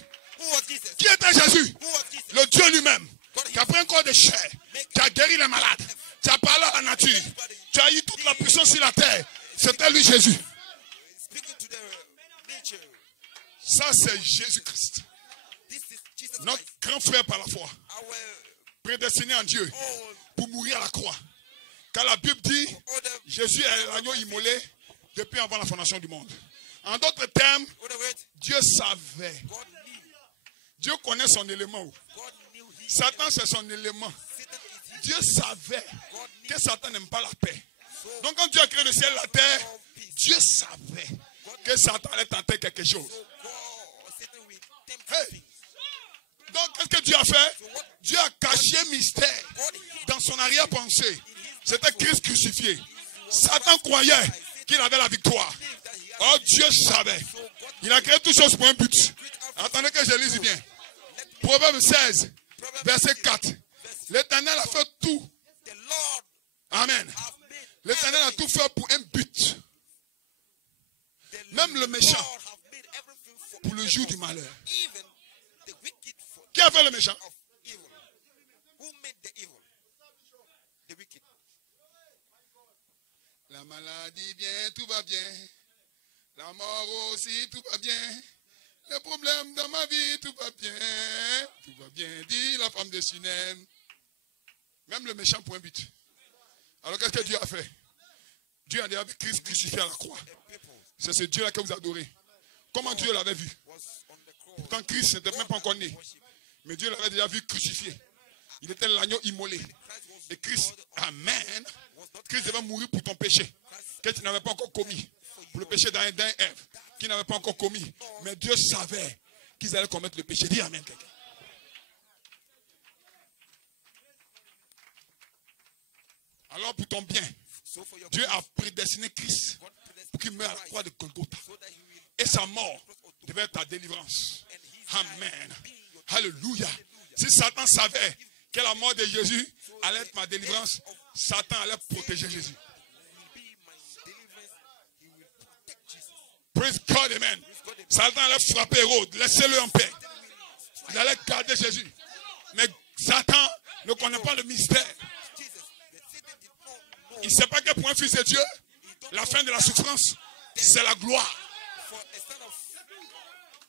Qui était Jésus? Le Dieu lui-même, qui a pris un corps de chair, qui a guéri les malades, qui a parlé à la nature, qui a eu toute la puissance sur la terre. C'était lui Jésus. speaking to the nature. Ça c'est Jésus-Christ. This is Jesus Notre Christ, grand frère par la foi. our Prédestiné en Dieu all pour mourir à la croix. Car la Bible dit, other Jésus est l'agneau immolé depuis avant la fondation du monde. En d'autres termes, words, Dieu savait. God knew. Dieu connaît son élément. God knew he Satan c'est son élément. Satan is his. Dieu savait God knew. que Satan n'aime pas la paix. So Donc quand Dieu a créé le ciel et la terre, all peace. Dieu savait que Satan allait tenter quelque chose. So God, Satan will tempt Hey. things. Donc qu'est-ce que Dieu a fait? So what Dieu a caché un mystère God hid dans son arrière-pensée. C'était Christ crucifié. Satan croyait qu'il avait la victoire. that he had. Oh, Dieu savait. Il a créé toutes choses pour un but. Attendez que je lise bien. Proverbe 16, verset 4. L'Éternel a fait tout. The Lord Amen. have made L'Éternel a tout fait pour un but. the Même le méchant Lord have made everything for pour le jour du malheur. even the wicked for Qui a fait le méchant? of evil. Who made the evil? The wicked. La maladie vient, tout va bien. La mort aussi, tout va bien. Les problèmes dans ma vie, tout va bien. Tout va bien, dit la femme de Sunem. Même le méchant pour un but. Alors qu'est-ce que Dieu a fait? Dieu a déjà vu Christ crucifié à la croix. C'est ce Dieu-là que vous adorez. Comment Dieu l'avait vu? Was on the cross. Pourtant Christ n'était même pas encore né. Mais Dieu l'avait déjà vu crucifié. Il était l'agneau immolé. Et Christ, Amen. Christ devait mourir pour ton péché. Que tu n'avais pas encore commis. Pour le péché d'un Ève. Qui n'avait pas encore commis. Mais Dieu savait qu'ils allaient commettre le péché. Dis Amen, quelqu'un. Alors pour ton bien, So for your Dieu a prédestiné Christ God predestined pour qu'il meure à la croix de Golgotha. so that he will Et sa mort devait être ta délivrance. Amen. Alléluia. Si Satan savait que la mort de Jésus allait être ma délivrance, Satan allait protéger Jésus. be my deliverance. He will protect Jesus. Praise God, amen. Satan allait frapper Hérode, laissez-le en paix. Il allait garder Jésus. Mais Satan ne connaît pas le mystère. Jesus, the Satan did not know Il ne sait pas que pour un fils de Dieu, la fin de la souffrance, c'est la gloire. for a son of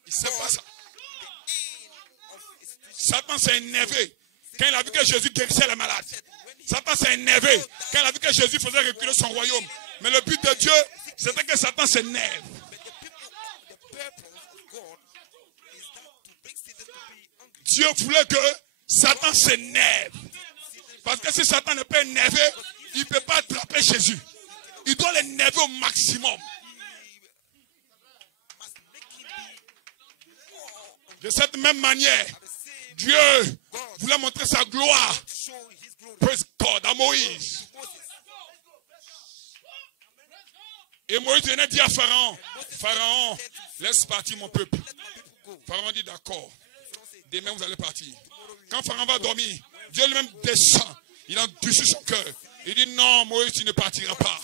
Il ne sait pas ça. the end of his Satan s'est énervé quand il a vu que Jésus guérissait les malades. Satan s'est énervé quand il a vu que Jésus faisait reculer son royaume. Mais le but de Dieu, c'était que Satan s'énerve. But the purpose of God is that to bring Satan to be angry. Dieu voulait que Satan s'énerve. Parce que si Satan n'est pas énervé, il ne peut pas attraper Jésus. Il doit l'énerver au maximum. Must make him be more De cette même manière, the same. Dieu voulait montrer sa gloire. Show his glory. Praise God, à Moïse. Moses. Et Moïse venait dire à Pharaon, Pharaon, laisse partir mon peuple. Let my people go. Pharaon dit d'accord, Pharaoh said, demain vous allez partir. Quand Pharaon va dormir, Dieu lui-même descend. Il endurcit son cœur. Il dit non, Moïse, tu ne partiras pas.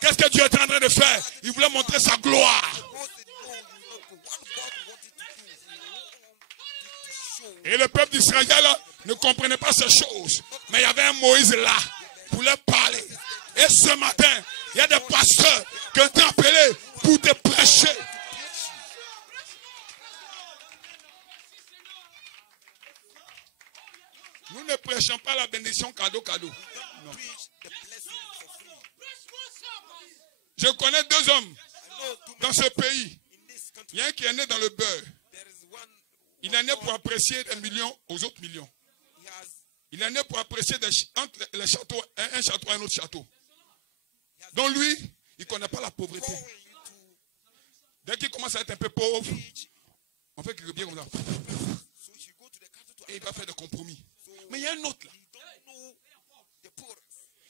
Qu'est-ce que Dieu est en train de faire? Il voulait montrer sa gloire. Moses, no, you will not go. What God wanted to do, he wanted to show. Et le peuple d'Israël ne comprenait pas ces choses. Mais il y avait un Moïse là pour leur parler. Et ce matin, il y a des pasteurs qui ont été appelés pour te prêcher. Nous ne prêchons pas la bénédiction cadeau. Non. Preach the blessing for free. Je connais deux hommes I know too dans ce pays. in this country Il y a un qui est né dans le beurre. there is one. Il est né pour apprécier des millions aux autres millions. He has Il est né pour apprécier entre les châteaux, un château et un autre château. Donc lui, il ne connaît pas la pauvreté. going into Dès qu'il commence à être un peu pauvre, preach. on fait quelque bien comme ça. So he should go to the capital to Et il va faire des compromis. Mais il y a un autre là. he don't know the poorest.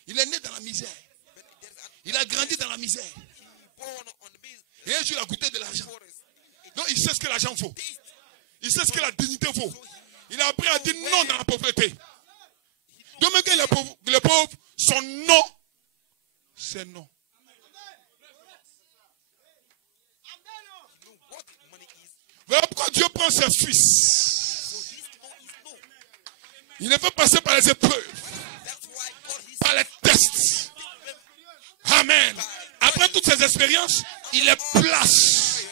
Il est né dans la misère. But there's an Il a grandi dans la misère. he born on the maze. Et un jour, il a goûté de l'argent. Poorest. Donc il sait ce que l'argent vaut. Il sait ce que la dignité vaut. Il a appris à dire non dans la pauvreté. Donc même quand il est pauvre, son non, c'est non. He know what money is. Voilà pourquoi Dieu prend ses So fils. his no is no. Il les fait passer par les épreuves, That's why God is par les tests. Amen. Après toutes ces expériences, il les place.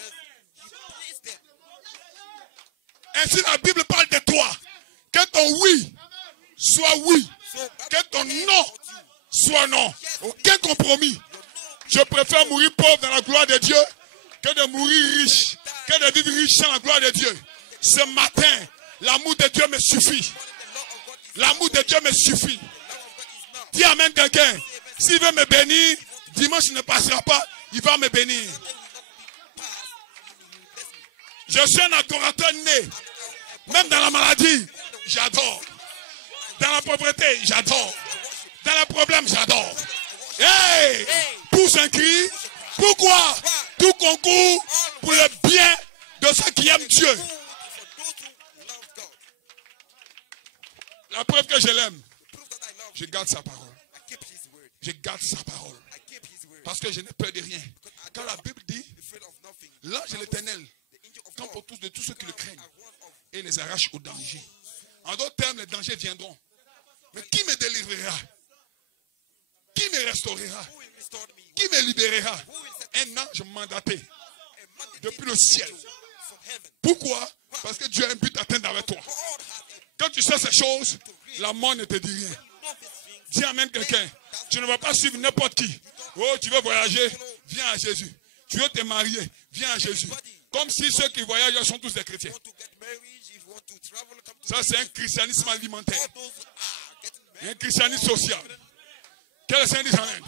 Ainsi, la Bible parle de toi. Que ton oui soit oui. Que ton non soit non. Aucun compromis. Je préfère mourir pauvre dans la gloire de Dieu que de mourir riche. Que de vivre riche sans la gloire de Dieu. Ce matin, l'amour de Dieu me suffit. L'amour de Dieu me suffit. Dis amen quelqu'un. S'il veut me bénir, dimanche ne passera pas, il va me bénir. Je suis un adorateur né. Même dans la maladie, j'adore. Dans la pauvreté, j'adore. Dans les problèmes, j'adore. Hey! Pousse un cri. Pourquoi? Tout concourt pour le bien de ceux qui aiment Dieu. La preuve que je l'aime, je garde sa parole. Je garde sa parole. Parce que je n'ai peur de rien. Quand la Bible dit, l'ange de l'Éternel campe autour de tous ceux qui le craignent et les arrache au danger. En d'autres termes, les dangers viendront. Mais qui me délivrera? Qui me restaurera? Qui me libérera? Un ange mandaté depuis le ciel. Pourquoi? Parce que Dieu a un but à atteindre avec toi. Quand tu sais ces choses, la mort ne te dit rien. Dis amen quelqu'un. Tu ne vas pas suivre n'importe qui. Oh, tu veux voyager? Viens à Jésus. Tu veux te marier? Viens à Jésus. Comme si ceux qui voyagent sont tous des chrétiens. Ça, c'est un christianisme alimentaire. Un christianisme social. Que le Seigneur dise amen.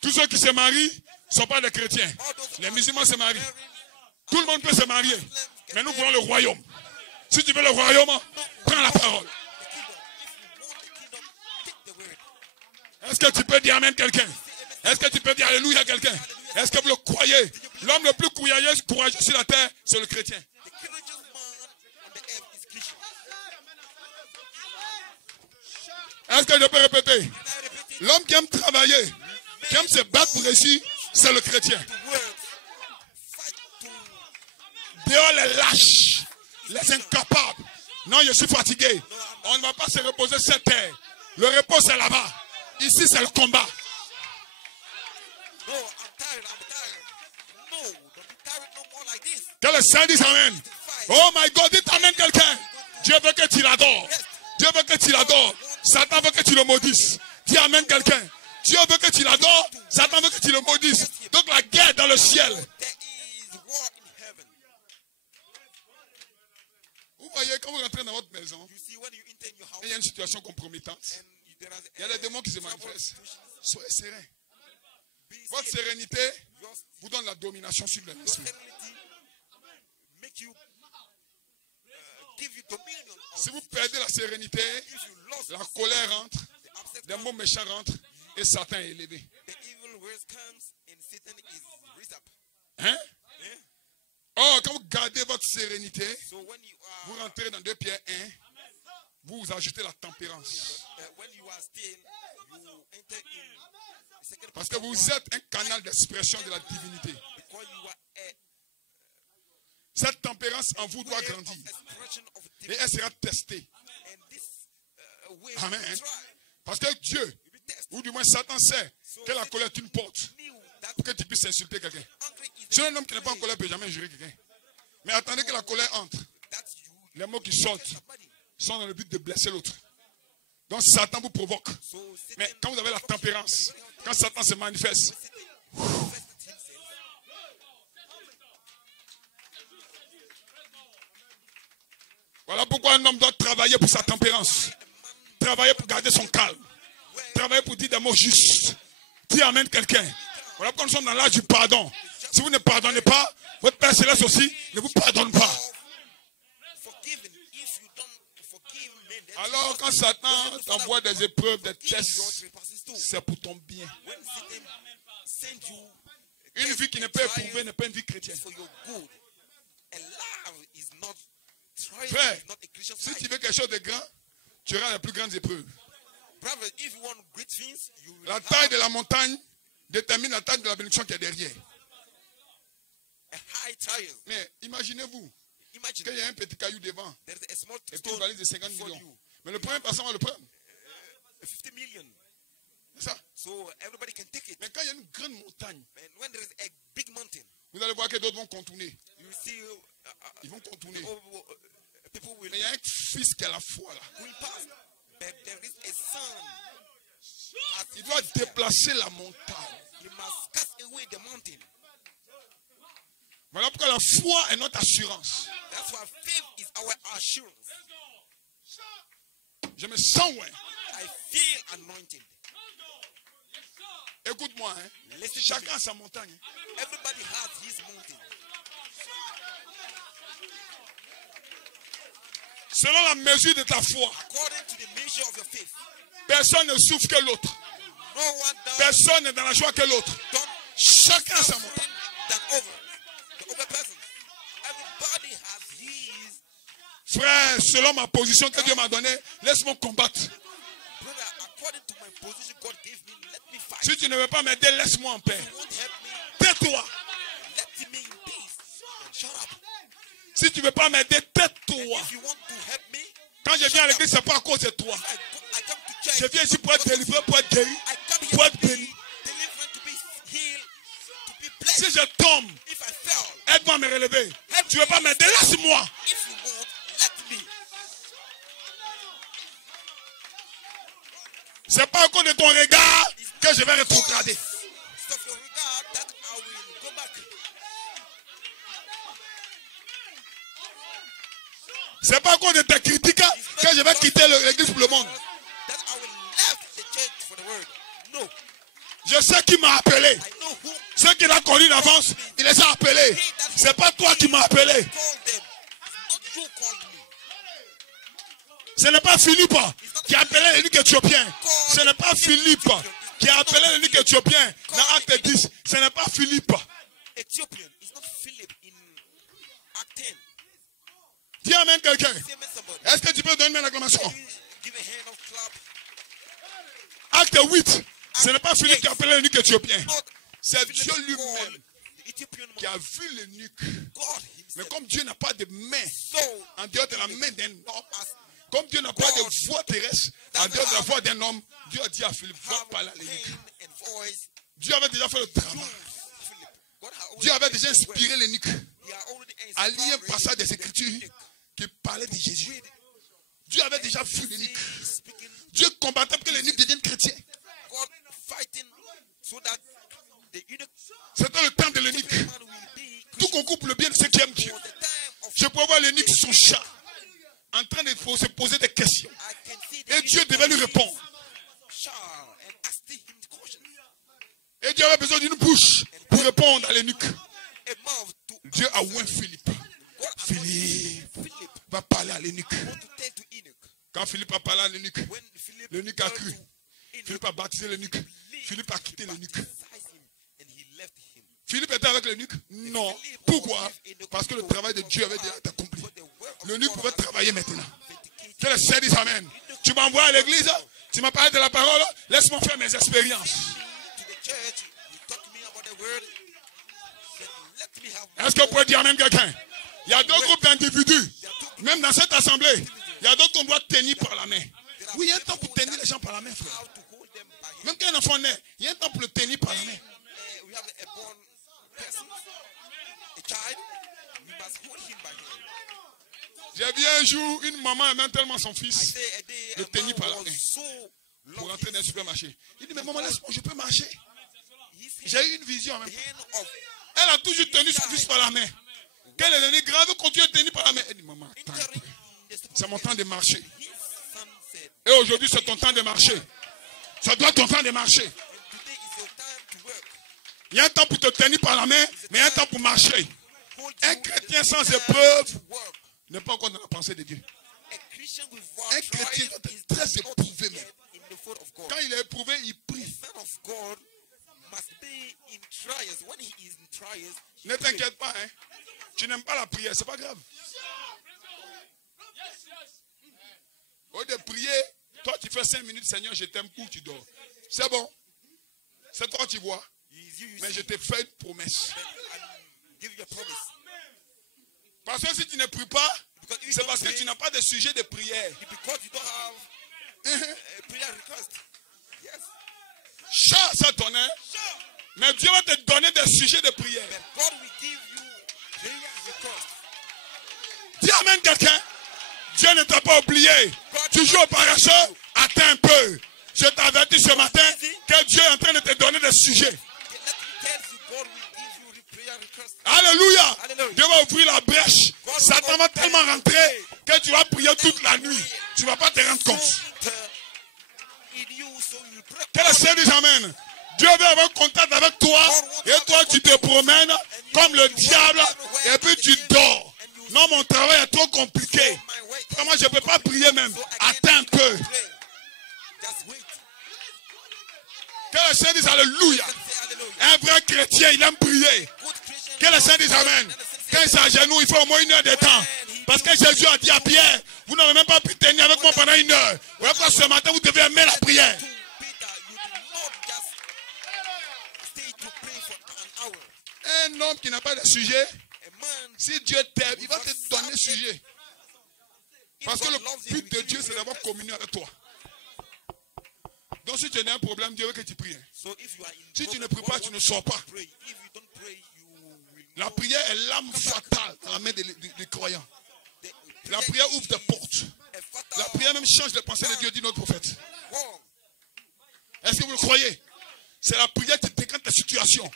Tous ceux qui se marient ne sont pas des chrétiens. Les musulmans se marient. Tout le monde peut se marier. Mais nous voulons le royaume. Si tu veux le royaume, prends la parole. Est-ce que tu peux dire amen quelqu'un? Est-ce que tu peux dire alléluia à quelqu'un? Est-ce que vous le croyez? L'homme le plus courageux sur la terre, c'est le chrétien. Est-ce que je peux répéter? L'homme qui aime travailler, qui aime se battre pour réussir, c'est le chrétien. Dehors les lâches, les incapables. Non, je suis fatigué. On ne va pas se reposer cette terre. Le repos, c'est là-bas. Ici, c'est le combat. Que le Seigneur dise amen. Oh my God, dites amen quelqu'un. Dieu veut que tu l'adores. Dieu veut que tu l'adores. Satan veut que tu le maudisses. Dis amen quelqu'un. Dieu veut que tu l'adores. Satan veut que tu le maudisses. Donc la guerre est dans le ciel. Vous voyez, quand vous rentrez dans votre maison, il y a une situation compromettante. Il y a des démons qui se manifestent. Soyez serein. Votre sérénité vous donne la domination sur l'esprit. Si vous perdez la sérénité, la colère rentre, des mots méchants rentrent et Satan est élevé. Hein? Oh, quand vous gardez votre sérénité, vous rentrez dans 2 Pierre 1, vous ajoutez la tempérance. Parce que vous êtes un canal d'expression de la divinité. Cette tempérance en vous doit grandir. Et elle sera testée. Amen. Parce que Dieu, ou du moins Satan sait que la colère est une porte pour que tu puisses insulter quelqu'un. Si un homme qui n'est pas en colère ne peut jamais jurer quelqu'un. Mais attendez que la colère entre. Les mots qui sortent sont dans le but de blesser l'autre. Donc Satan vous provoque. Mais quand vous avez la tempérance, quand Satan se manifeste, voilà pourquoi un homme doit travailler pour sa tempérance. Travailler pour garder son calme. Travailler pour dire des mots justes. Dis amen quelqu'un. Voilà pourquoi nous sommes dans l'âge du pardon. Si vous ne pardonnez pas, votre Père Céleste aussi ne vous pardonne pas. Alors quand Satan t'envoie des épreuves, des tests, c'est pour ton bien. Une vie qui n'est pas éprouvée n'est pas une vie chrétienne. Frère, si tu veux quelque chose de grand, tu auras les plus grandes épreuves. La taille de la montagne détermine la taille de la bénédiction qui est derrière. Mais imaginez-vous qu'il y a un petit caillou devant et puis une valise de 50 millions. Mais le premier passant va le prendre. C'est ça. So everybody can take it. Mais quand il y a une grande montagne, And when there is a big mountain, vous allez voir que d'autres vont contourner. you see Ils vont contourner. people will Mais il y a un fils qui a la foi là. going past. But there is a son. Il doit déplacer la montagne. He must cast away the mountain. Voilà pourquoi la foi est notre assurance. That's why faith is our assurance. Je me sens loin. I feel anointed. Écoute-moi, hein. Listen to Chacun me. a sa montagne. Everybody has his mountain. Selon la mesure de ta foi, According to the measure of your faith. personne ne souffre que l'autre. No one does Personne n'est dans la joie que l'autre. don't Chacun a sa suffering montagne. than over. The over person. Everybody has his. Frère, selon ma position que Dieu m'a donnée, laisse-moi combattre. Brother, according to my position God gave me, let me fight. Si tu ne veux pas m'aider, laisse-moi en paix. You won't help me, Tais-toi. let me in peace. And shut up. Si tu ne veux pas m'aider, tais-toi. If you want to help me, Quand je viens à l'église, ce n'est pas à cause de toi. I come to church. Je viens ici pour être délivré, pour être guéri, I come pour here être to be béni. delivered, to be healed, to be Si blessed. je tombe, If I fail, aide-moi à me relever. Tu ne veux pas m'aider, laisse-moi. if you won't, let me. Ce n'est pas à cause de ton regard que je vais rétrograder. Stop your regard that I will go back. Ce n'est pas à cause de tes critiques que je vais quitter l'église pour le monde. That I will left the church for the word. No. Je sais qui m'a appelé. I know who Ceux qui l'ont connu d'avance, il les a appelés. Ce n'est pas toi qui m'as appelé. called them. It's not you called me. Ce n'est pas Philippe qui a appelé l'unique éthiopien. Ce n'est pas Philippe qui a appelé l'unique éthiopien dans Acte 10. Ce n'est pas Philippe. Ethiopian is not Philip in Act 10. Dis amen quelqu'un. Say amen somebody. Est-ce que tu peux donner une acclamation? Give a hand of clap. Acte 8. Ce n'est pas Philippe qui a appelé l'unique éthiopien. Not C'est Philip Dieu called lui-même the Ethiopian qui man. a vu l'eunuque. God Mais himself. comme Dieu n'a pas de main So en dehors de la main d'un homme, as comme Dieu n'a pas de voix terrestre en dehors de la voix d'un homme, Dieu a dit à Philippe, va have parler à l'eunuque. pain and voice. Dieu avait déjà fait le travail. Philip. God had already Dieu avait déjà done the work. inspiré l'eunuque He had already à lire un inspired passage des the Écritures eunuch. qui parlait de Jésus. Read Dieu avait déjà vu l'eunuque. speaking, Dieu combattait pour que l'eunuque devienne chrétien. God fighting so that the eunuch C'était le temps de l'eunuque. man will be Tout concourt pour le bien de ceux qui aiment Dieu. for the time of Je pouvais voir l'eunuque sur son chat en train de se poser des questions. I can see the Et Dieu eunuch devait lui on his répondre. child and asking him questions. Et Dieu avait besoin d'une bouche pour répondre à l'eunuque. A mouth to Dieu a oint Philippe. God anointed Philippe Philip va parler à l'eunuque. want to tell to Enoch. Quand Philippe a parlé à l'eunuque, When Philip l'eunuque a turned cru. to Enoch, Philippe a baptisé l'eunuque. Philippe a quitté l'eunuque. baptized him and he left him. Philippe était avec l'eunuque? Non. Pourquoi? Parce que le travail de Dieu avait déjà été accompli. But the work of L'eunuque God pouvait has travailler maintenant. vindicated. Que le Seigneur dise Amen. Tu m'envoies à l'église, tu m'as parlé de la parole, laisse-moi faire mes expériences. To the church, you talk to me about the word. Then let me have Est-ce que vous pouvez dire Amen quelqu'un? Il y a deux groupes d'individus. Même dans cette assemblée, il y a d'autres qu'on doit tenir par la main. Oui, il y a un temps pour tenir les gens par la main, frère. how to hold them by hand. Même quand un enfant naît, il y a un temps pour le tenir par la main. We have a born person, a child. We must hold him by hand. J'ai vu un jour une maman aimant tellement son I fils say a day Le a tenir man par la was main. so pour long. rentrer dans un supermarché. Il dit, mais maman, laisse-moi, je peux marcher. He's J'ai eu une vision en même the temps. hand of Elle a toujours tenu son fils par la main. Qu'elle est devenue grave, continue de tenir par la main. Elle dit, maman, attends, entering in the c'est mon temps de marcher. His son said, Et aujourd'hui, c'est ton temps de marcher. Ça doit être ton temps de marcher. today is your time to work. Il y a un temps pour te tenir par la main, mais il y a un temps pour marcher. Hold Un you chrétien the sans time épreuve to work. n'est pas encore dans la pensée de Dieu. A Christian without Un chrétien trial doit is être très not éprouvé yet même. in the fold of God. Quand il est éprouvé, il prie. The Son of God must be in trials. When he is in trials, he Ne prays. t'inquiète pas, hein. Tu n'aimes pas la prière, c'est pas grave. Au lieu de prier, toi tu fais 5 minutes, Seigneur, je t'aime, ou tu dors. C'est bon. C'est toi qui vois. You Mais see, je t'ai fait une promesse. I give you a promise. Parce que si tu ne pries pas, Because if you c'est don't parce que pray, tu n'as pas de sujet de prière. because you don't have a prayer request. Yes. ça donnait. Mais Dieu va te donner des sujets de prière. But God will give you prayer requests. Dis amen quelqu'un. Dieu ne t'a pas oublié. Tu joues au paresseux, attends un peu. Je t'avertis ce matin que Dieu est en train de te donner des sujets. Let me tell you, God will give you prayer requests. Alléluia. Alléluia. Dieu va ouvrir la brèche. Satan va tellement rentrer que tu vas prier toute la nuit. Tu ne vas pas te rendre compte. Que le Seigneur dise amen. Dieu veut avoir contact avec toi. Et toi, tu te promènes comme le diable. Et puis tu dors. Non, mon travail est trop compliqué. Moi, je ne peux pas prier même. Attends un peu. Que le Seigneur dise alléluia. Un vrai chrétien, il aime prier. Que le Seigneur dise amen. Quand il s'agenouille, il faut au moins 1 heure de temps. Parce que Jésus a dit à Pierre, vous n'avez même pas pu tenir avec moi pendant 1 heure. Voilà pourquoi ce matin, vous devez aimer la prière. Un homme qui n'a pas de sujet, si Dieu t'aime, il va te donner sujet. Parce que le but de Dieu, c'est d'avoir communion avec toi. Donc si tu as un problème, Dieu veut que tu pries. Si tu ne pries pas, tu ne sors pas. La prière est l'âme fatale dans la main des croyants. La prière ouvre des portes. La prière même change les pensées de Dieu, dit notre prophète. Est-ce que vous le croyez? C'est la prière qui décante la situation.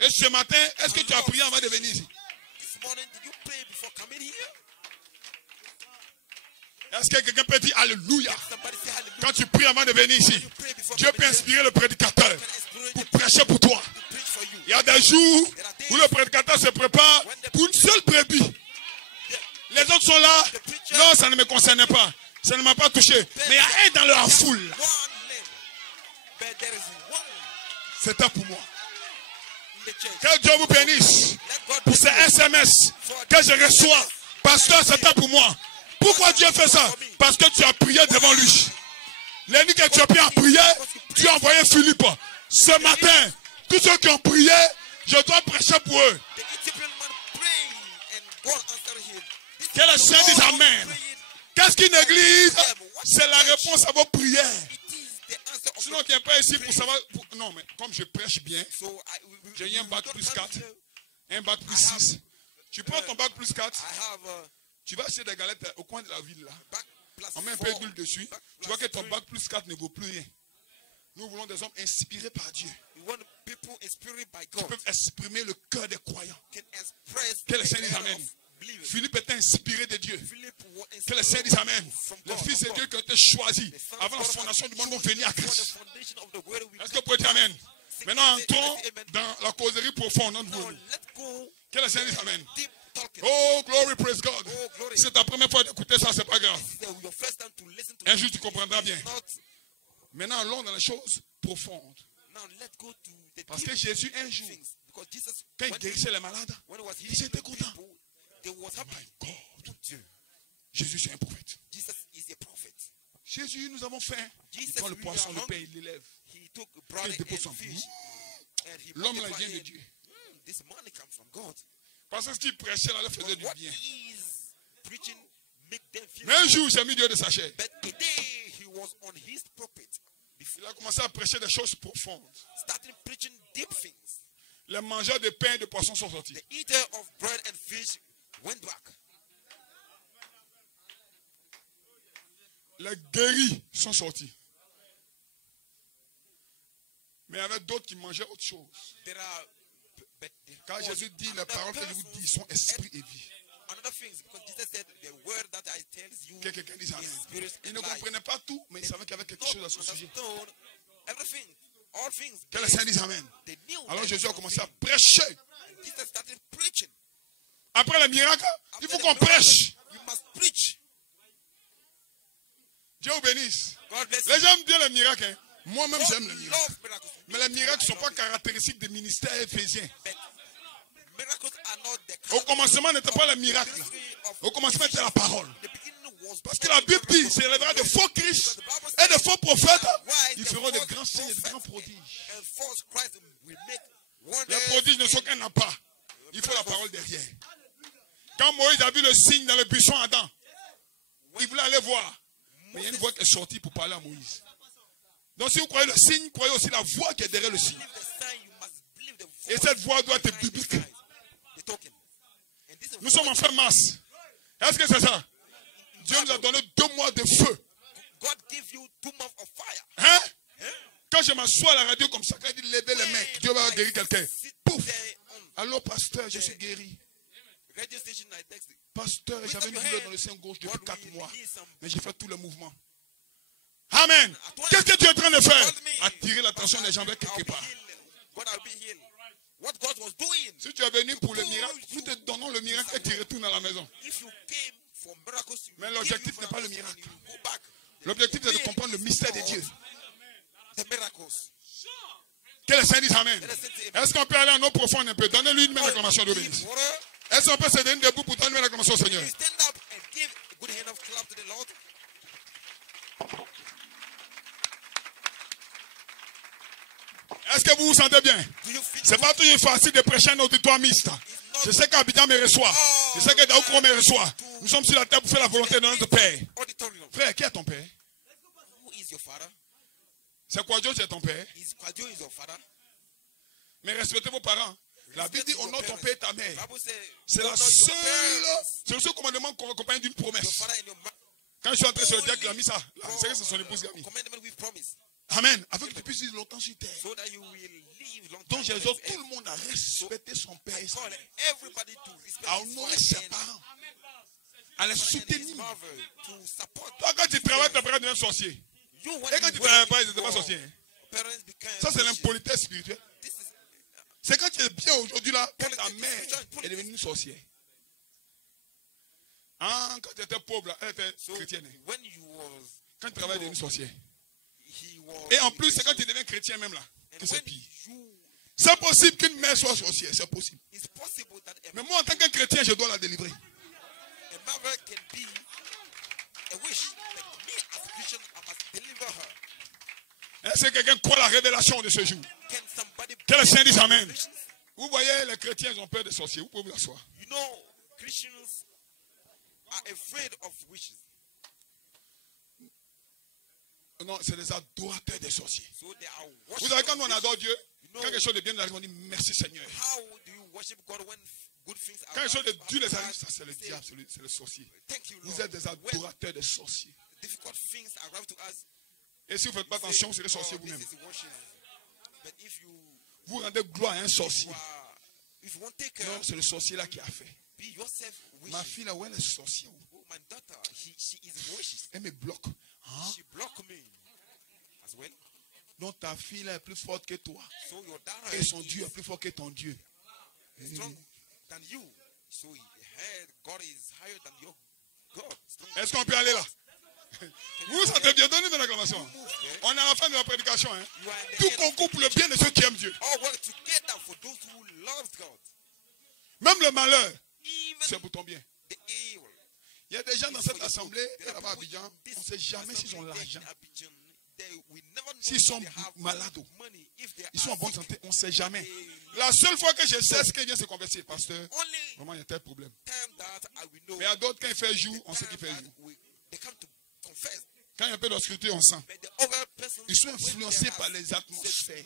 Et ce matin, est-ce que tu as prié avant de venir ici? Est-ce que quelqu'un peut dire alléluia? Quand tu pries avant de venir ici, Dieu peut inspirer le prédicateur pour prêcher pour toi. Il y a des jours où le prédicateur se prépare pour une seule brebis. Les autres sont là. Non, ça ne me concerne pas. Ça ne m'a pas touché. Mais il y a un dans leur foule. C'était pour moi. Que Dieu vous bénisse pour ces SMS que je reçois. Pasteur, c'était pour moi. Pourquoi Dieu fait ça? Parce que tu as prié devant lui. L'ennemi que tu as pu en prier, tu as envoyé Philippe. Ce matin, tous ceux qui ont prié, je dois prêcher pour eux. Que le Seigneur dise amen. Qu'est-ce qu'une église? C'est la réponse à vos prières. Sinon, tu n'es pas ici pour savoir. Non, mais comme je prêche bien, j'ai eu un bac plus 4, un bac plus 6. Tu prends ton bac plus 4, tu vas acheter des galettes au coin de la ville là. On met un peu d'huile dessus. Tu vois que ton bac plus 4 ne vaut plus rien. Nous voulons des hommes inspirés par Dieu. Qui peuvent exprimer le cœur des croyants. Que le Seigneur dise amen. Philippe était inspiré de Dieu. Que le Seigneur dise amen. Les fils de Dieu qui ont été choisis avant la fondation du monde vont venir à Christ. Est-ce que vous pouvez dire amen? Maintenant, entrons dans la causerie profonde entre vous. Que le Seigneur dise amen. Oh, glory, praise God. Si c'est ta première fois d'écouter ça, c'est pas grave. Un jour, tu comprendras bien. Maintenant, allons dans les choses profondes. Parce que Jésus, un jour, quand il guérissait les malades, il était content. Oh my God. Jésus, c'est un prophète. Jésus, nous avons faim. Il prend le poisson, le pain, il l'élève. Il dépose son vie. L'homme là vient de Dieu. Parce que ce qu'il prêchait là, le faisait du bien. Mais un jour, il s'est mis Dieu de sa chair. Il a commencé à prêcher des choses profondes. Les mangeurs de pain et de poisson sont sortis. Les guéris sont sortis. Mais il y avait d'autres qui mangeaient autre chose. Car Jésus dit, les paroles que je vous dis sont esprit et vie. Que quelqu'un dise amen. Il ne comprenait pas tout, mais il savait qu'il y avait quelque chose à son sujet. Que le Seigneur dise amen. Alors Jésus a commencé à prêcher. Après le miracle, il faut qu'on prêche. Dieu vous bénisse. Les gens aiment bien les miracles. Hein. Moi-même, j'aime les miracles. Mais les miracles ne sont pas caractéristiques des ministères éphésiens. Au commencement, n'était pas le miracle. Au commencement, c'était la parole. Parce que la Bible dit, c'est élèvera de faux Christ et de faux prophètes. Ils feront de grands signes et de grands prodiges. Les prodiges ne sont qu'un appât. Il faut la parole derrière. Quand Moïse a vu le signe dans le buisson Adam, il voulait aller voir. Mais il y a une voix qui est sortie pour parler à Moïse. Donc si vous croyez le signe, croyez aussi la voix qui est derrière le signe. Et cette voix doit être biblique. Nous sommes en fin mars. Est-ce que c'est ça? Dieu nous a donné 2 mois de feu. Hein? Quand je m'assois à la radio comme ça, quand il dit levez les mains, Dieu va guérir quelqu'un. Pouf! Alors pasteur, je suis guéri. Pasteur, j'avais une douleur dans le sein gauche depuis 4 mois. Mais j'ai fait tout le mouvement. Amen. Qu'est-ce que tu es en train de faire? Attirer l'attention des gens vers quelque part. Si tu es venu pour le miracle, nous te donnons le miracle et tu retournes à la maison. Mais l'objectif n'est pas le miracle. L'objectif c'est de comprendre le mystère de Dieu. Que les saints disent Amen. Est-ce qu'on peut aller en eau profonde un peu? Donnez-lui une main d'acclamation de bénédiction. Est-ce qu'on peut se donner debout pour donner une main d'acclamation au Seigneur? Est-ce que vous vous sentez bien? Ce n'est pas toujours facile de prêcher un auditoire mixte. Je sais qu'Abidjan me reçoit. Je sais que Daoukro me reçoit. Nous sommes sur la terre pour faire la volonté de notre Père. Frère, qui est ton Père? C'est quoi Dieu, c'est ton Père? Mais respectez vos parents. La Bible dit honore ton père et ta mère. C'est le seul commandement qu'on accompagne d'une promesse. Quand je suis entré sur le diacre, il a mis ça. C'est que c'est son épouse qui a mis. Amen. Afin que tu puisses vivre longtemps sur terre. Donc j'exhorte tout le monde à respecter son père et sa mère. À honorer ses parents. À les soutenir. Toi, quand tu travailles, tu apprends de devenir sorcier. Et quand tu ne travailles pas, ils ne sont pas sorciers. Ça, c'est l'impolitesse spirituelle. C'est quand tu es bien aujourd'hui là, que ta mère est devenue une sorcière. Ah, quand tu étais pauvre, elle était chrétienne. Quand tu travailles, elle est devenue sorcière. Et en plus, c'est quand tu deviens chrétien même là, que c'est pire. C'est possible qu'une mère soit sorcière, c'est possible. Mais moi, en tant que chrétien, je dois la délivrer. Est-ce que quelqu'un croit la révélation de ce jour? Que les saints disent Amen. Vous voyez, les chrétiens ont peur des sorciers. Vous pouvez vous asseoir. Non, c'est des adorateurs des sorciers. Vous savez, quand nous on adore Dieu, quand quelque chose de bien nous arrive, on dit merci Seigneur. Quand quelque chose de dur les arrive, ça c'est le diable, c'est le sorcier. Vous êtes des adorateurs des sorciers. Et si vous ne faites pas attention, c'est les sorciers vous-même. Vous rendez gloire à un sorcier. Non, c'est le sorcier là qui a fait. Ma fille là, où elle est sorcière? Elle me bloque. Hein? Donc ta fille là est plus forte que toi. Et son Dieu est plus fort que ton Dieu. Est-ce qu'on peut aller là? Vous sentez bien, donnez de l'acclamation. On est à la fin de la prédication. Hein? Tout concourt pour le bien de ceux qui aiment Dieu. Même le malheur, c'est pour ton bien. Il y a des gens dans cette assemblée, là-bas à Abidjan, on ne sait jamais s'ils ont l'argent. S'ils sont malades, ils sont en bonne santé, on ne sait jamais. La seule fois que je sais ce qu'il vient se convertir, pasteur, vraiment il y a tel problème. Mais il y a d'autres, quand il fait jour, on sait qu'il fait jour. Quand il y a un peu d'obscurité, on sent. Ils sont influencés par les atmosphères.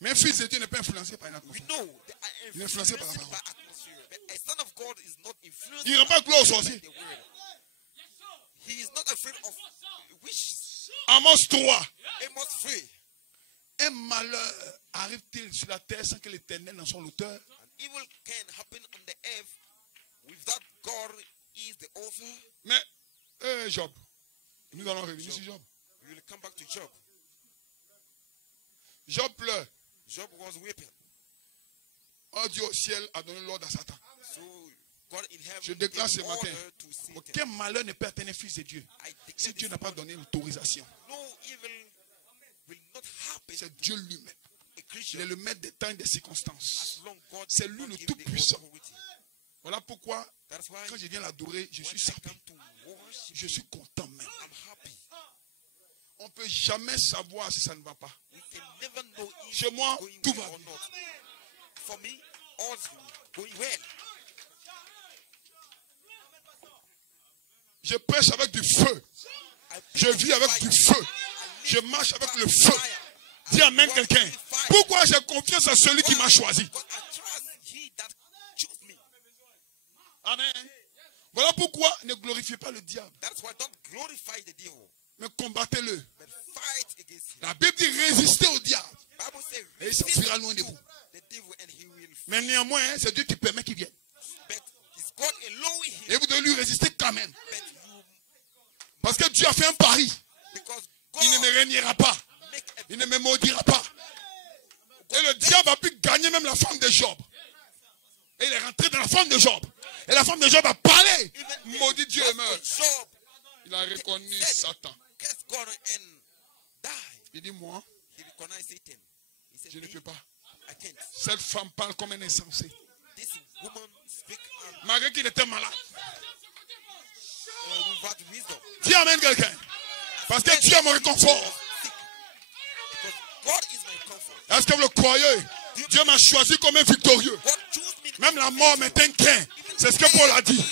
Mais un fils de Dieu n'est pas influencé par une atmosphère. Il est influencé par la parole. Il ne rend pas gloire aux sorciers. Amos 3. Un malheur arrive-t-il sur la terre sans que l'Éternel en soit l'auteur? Mais, Job, nous allons revenir sur Job. Job pleure. Oh Dieu au ciel a donné l'ordre à Satan. Je déclare ce matin, aucun malheur ne peut atteindre un fils de Dieu si Dieu n'a pas donné l'autorisation. C'est Dieu lui-même. Il est le maître des temps et des circonstances. C'est lui le tout-puissant. Voilà pourquoi, quand je viens l'adorer, je suis sapé. Je suis content même. On ne peut jamais savoir si ça ne va pas. Chez moi, tout va bien. Je prêche avec du feu. Je vis avec du feu. Je marche avec le feu. Dis amen quelqu'un. Pourquoi j'ai confiance en celui qui m'a choisi? Amen. Voilà pourquoi ne glorifiez pas le diable. Mais combattez-le. La Bible dit résister au diable. Et il s'enfuira loin de vous. Mais néanmoins, c'est Dieu qui permet qu'il vienne. Et vous devez lui résister quand même. Parce que Dieu a fait un pari. Il ne me régnera pas. Il ne me maudira pas. Et le diable a pu gagner même la femme de Job. Et il est rentré dans la femme de Job. Et la femme de Job a parlé. Maudit Dieu et meurt. Il a reconnu Satan. Il dit moi, je ne peux pas. Cette femme parle comme un insensé. Malgré qu'il était malade. Dis amen quelqu'un. Parce que Dieu est mon réconfort. Est-ce que vous le croyez? Dieu m'a choisi comme un victorieux. Même la mort m'est un gain. C'est ce que Paul a dit.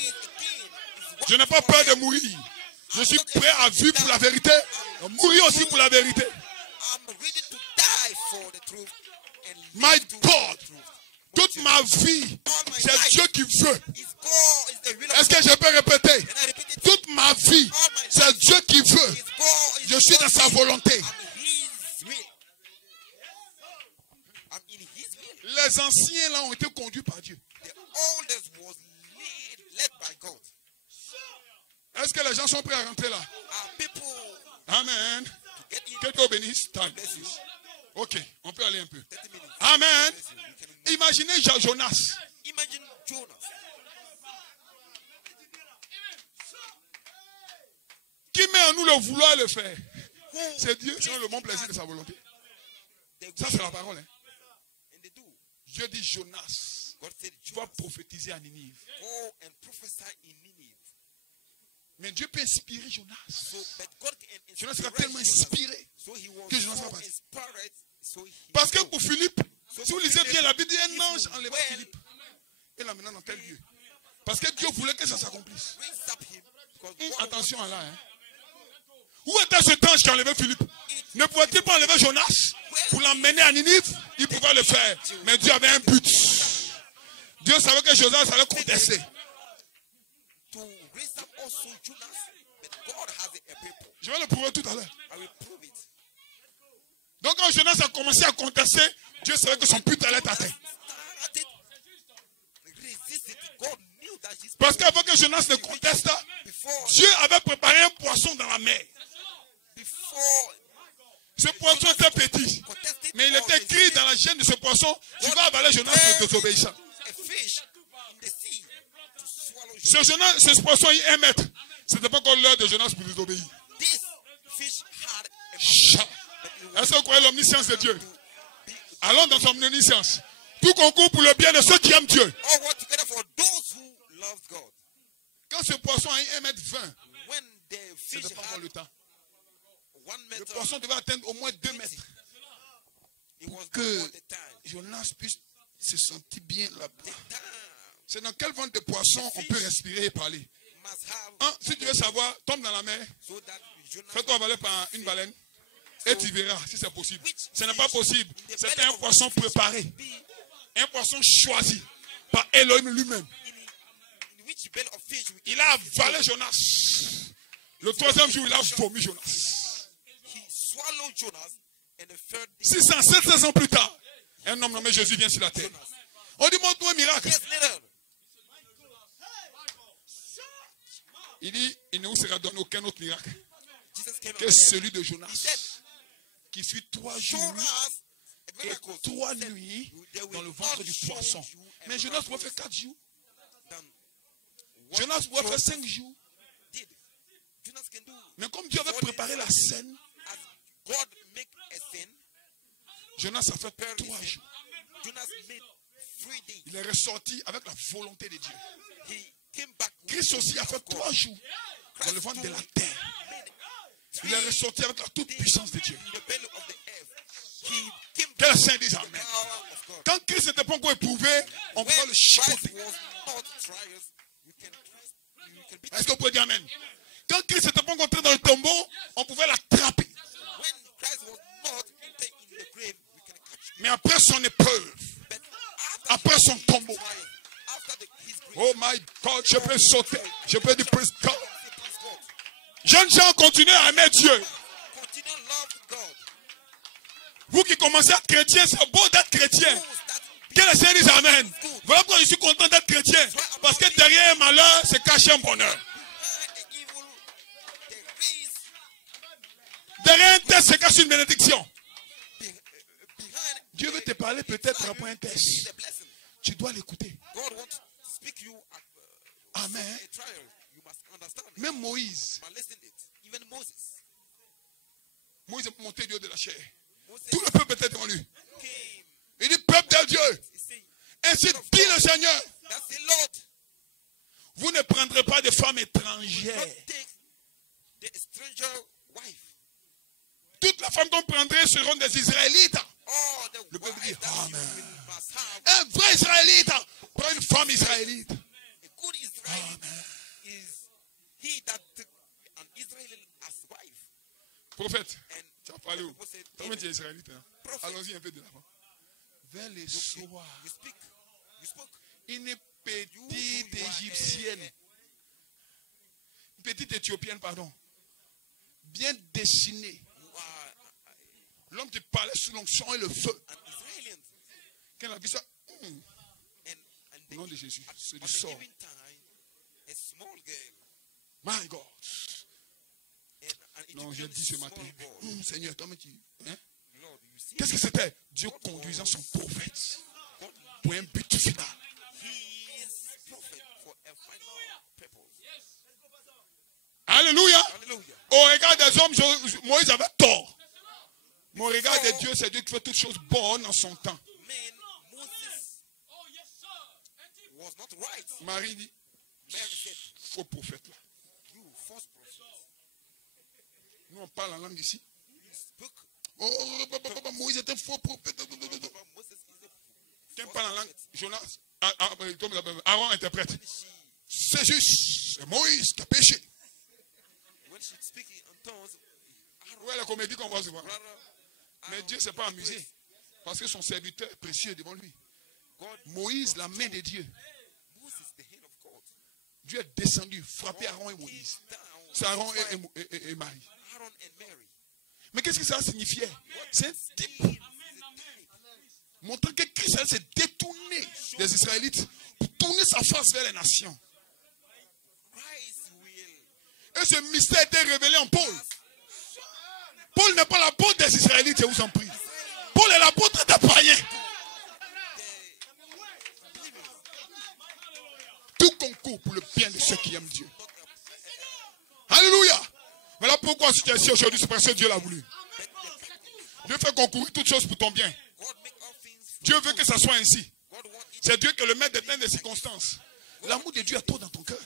Je n'ai pas peur de mourir. Je suis prêt à vivre pour la vérité. À mourir aussi pour la vérité. My God. Toute ma vie, c'est Dieu qui veut. Est-ce que je peux répéter? Toute ma vie, c'est Dieu qui veut. Je suis dans sa volonté. Les anciens là ont été conduits par Dieu. Est-ce que les gens sont prêts à rentrer là? Amen. Que Dieu bénisse. Ok, on peut aller un peu. Amen. Imaginez Jonas. Qui met en nous le vouloir le faire? C'est Dieu, c'est le bon plaisir de sa volonté. Ça, c'est la parole. Hein? Dieu dit Jonas, tu vas prophétiser à Ninive. Mais Dieu peut inspirer Jonas. Jonas sera tellement inspiré que Jonas va partir. Parce que pour Philippe, si vous lisez bien la Bible, un ange enleva Philippe et l'amena dans tel lieu. Parce que Dieu voulait que ça s'accomplisse. Attention à là. Hein. Où était cet ange qui enlevait Philippe? Ne pouvait-il pas enlever Jonas pour l'emmener à Ninive? Il pouvait le faire. Mais Dieu avait un but. Dieu savait que Jonas allait contester. Je vais le prouver tout à l'heure. Donc quand Jonas a commencé à contester, Dieu savait que son but allait être atteint. Parce qu'avant que Jonas ne conteste, Dieu avait préparé un poisson dans la mer. Ce poisson était petit, mais il était écrit dans la chaîne de ce poisson, tu vas avaler Jonas le désobéissant. Ce poisson est 1 mètre. Ce n'était pas encore l'heure de Jonas pour désobéir. Est-ce que vous croyez l'omniscience de Dieu? Allons dans son omniscience. Tout concourt pour le bien de ceux qui aiment Dieu. Quand ce poisson a 1,20 m, ce n'était pas encore le temps. Le poisson devait atteindre au moins 2 mètres. Pour que Jonas puisse se sentir bien là-bas. C'est dans quel ventre de poisson on peut respirer et parler? Si tu veux savoir, tombe dans la mer. Fais-toi avaler par une baleine. Et tu verras si c'est possible. Ce n'est pas possible. C'était un poisson préparé. Un poisson choisi par Elohim lui-même. Il a avalé Jonas. Le 3e jour, il a vomi Jonas. 600, 700 ans plus tard, un homme nommé Jésus vient sur la terre. On dit, montre-moi un miracle. Il dit, il ne vous sera donné aucun autre miracle que celui de Jonas, qui fut 3 jours et 3 nuits dans le ventre du poisson. Mais Jonas pouvait faire 4 jours. Jonas pouvait faire 5 jours. Mais comme Dieu avait préparé la scène, Jonas a fait 3 jours. Il est ressorti avec la volonté de Dieu. Christ aussi a fait 3 jours dans le ventre de la terre. Il est ressorti avec la toute puissance de Dieu. Que le Saint dise Amen. Quand Christ n'était pas encore éprouvé, on pouvait le chipoter. Est-ce que vous pouvez dire Amen? Quand Christ n'était pas encore entré dans le tombeau, on pouvait l'attraper. Je peux sauter. Je peux dire praise God. Jeunes gens, continuez à aimer Dieu. Vous qui commencez à être chrétien, c'est beau d'être chrétien. Que le Seigneur dise Amen. Voilà pourquoi je suis content d'être chrétien. Parce que derrière un malheur, se cache un bonheur. Derrière un test, se cache une bénédiction. Dieu veut te parler peut-être après un test. Tu dois l'écouter. Amen. Même Moïse. Moïse est monté du haut de la chair. Tout le peuple était devant lui. Il dit, peuple de Dieu, ainsi dit le Seigneur, vous ne prendrez pas de femmes étrangères. Toutes les femmes qu'on prendrait seront des Israélites. Le peuple dit, Amen. Un vrai Israélite prend une femme israélite. Amen. Prophète, tu as parlé où? Toi, tu es israélite. Hein? Allons-y un peu de l'avant. Vers le soir, une petite égyptienne, une petite éthiopienne, pardon, bien dessinée. L'homme qui parlait sous l'onction et le feu. Quand elle a vu ça, au nom de Jésus, c'est du sort. My God. Non, j'ai dit ce matin, Seigneur, toi, tu... Hein? Qu'est-ce que c'était? Dieu conduisant son prophète pour un but final. Alléluia. Au regard des hommes, Moïse avait tort. Mais au regard de Dieu, c'est Dieu qui fait toutes choses bonnes en son temps. Marie dit, faux prophète là. Nous on parle en langue ici. Moïse est un faux prophète. Qui parle en langue? Jonas, Aaron interprète. C'est juste, c'est Moïse qui a péché. Ouais, la comédie qu'on voit souvent. Mais Dieu ne s'est pas amusé. Parce que son serviteur précieux est devant lui. Moïse, la main de Dieu. Dieu est descendu, frappé Aaron et Moïse. C'est Aaron et Marie. Mais qu'est-ce que ça signifiait? C'est un type montrant que Christ s'est détourné des Israélites pour tourner sa face vers les nations. Et ce mystère a été révélé en Paul. Paul n'est pas l'apôtre des Israélites, je vous en prie. Paul est l'apôtre des païens. Tout concourt pour le bien de ceux qui aiment Dieu. Alléluia. Voilà pourquoi si tu es ici aujourd'hui, c'est parce que Dieu l'a voulu. Dieu fait concourir toutes choses pour ton bien. Dieu veut que ça soit ainsi. C'est Dieu qui est le maître des temps et des circonstances. L'amour de Dieu est trop dans ton cœur.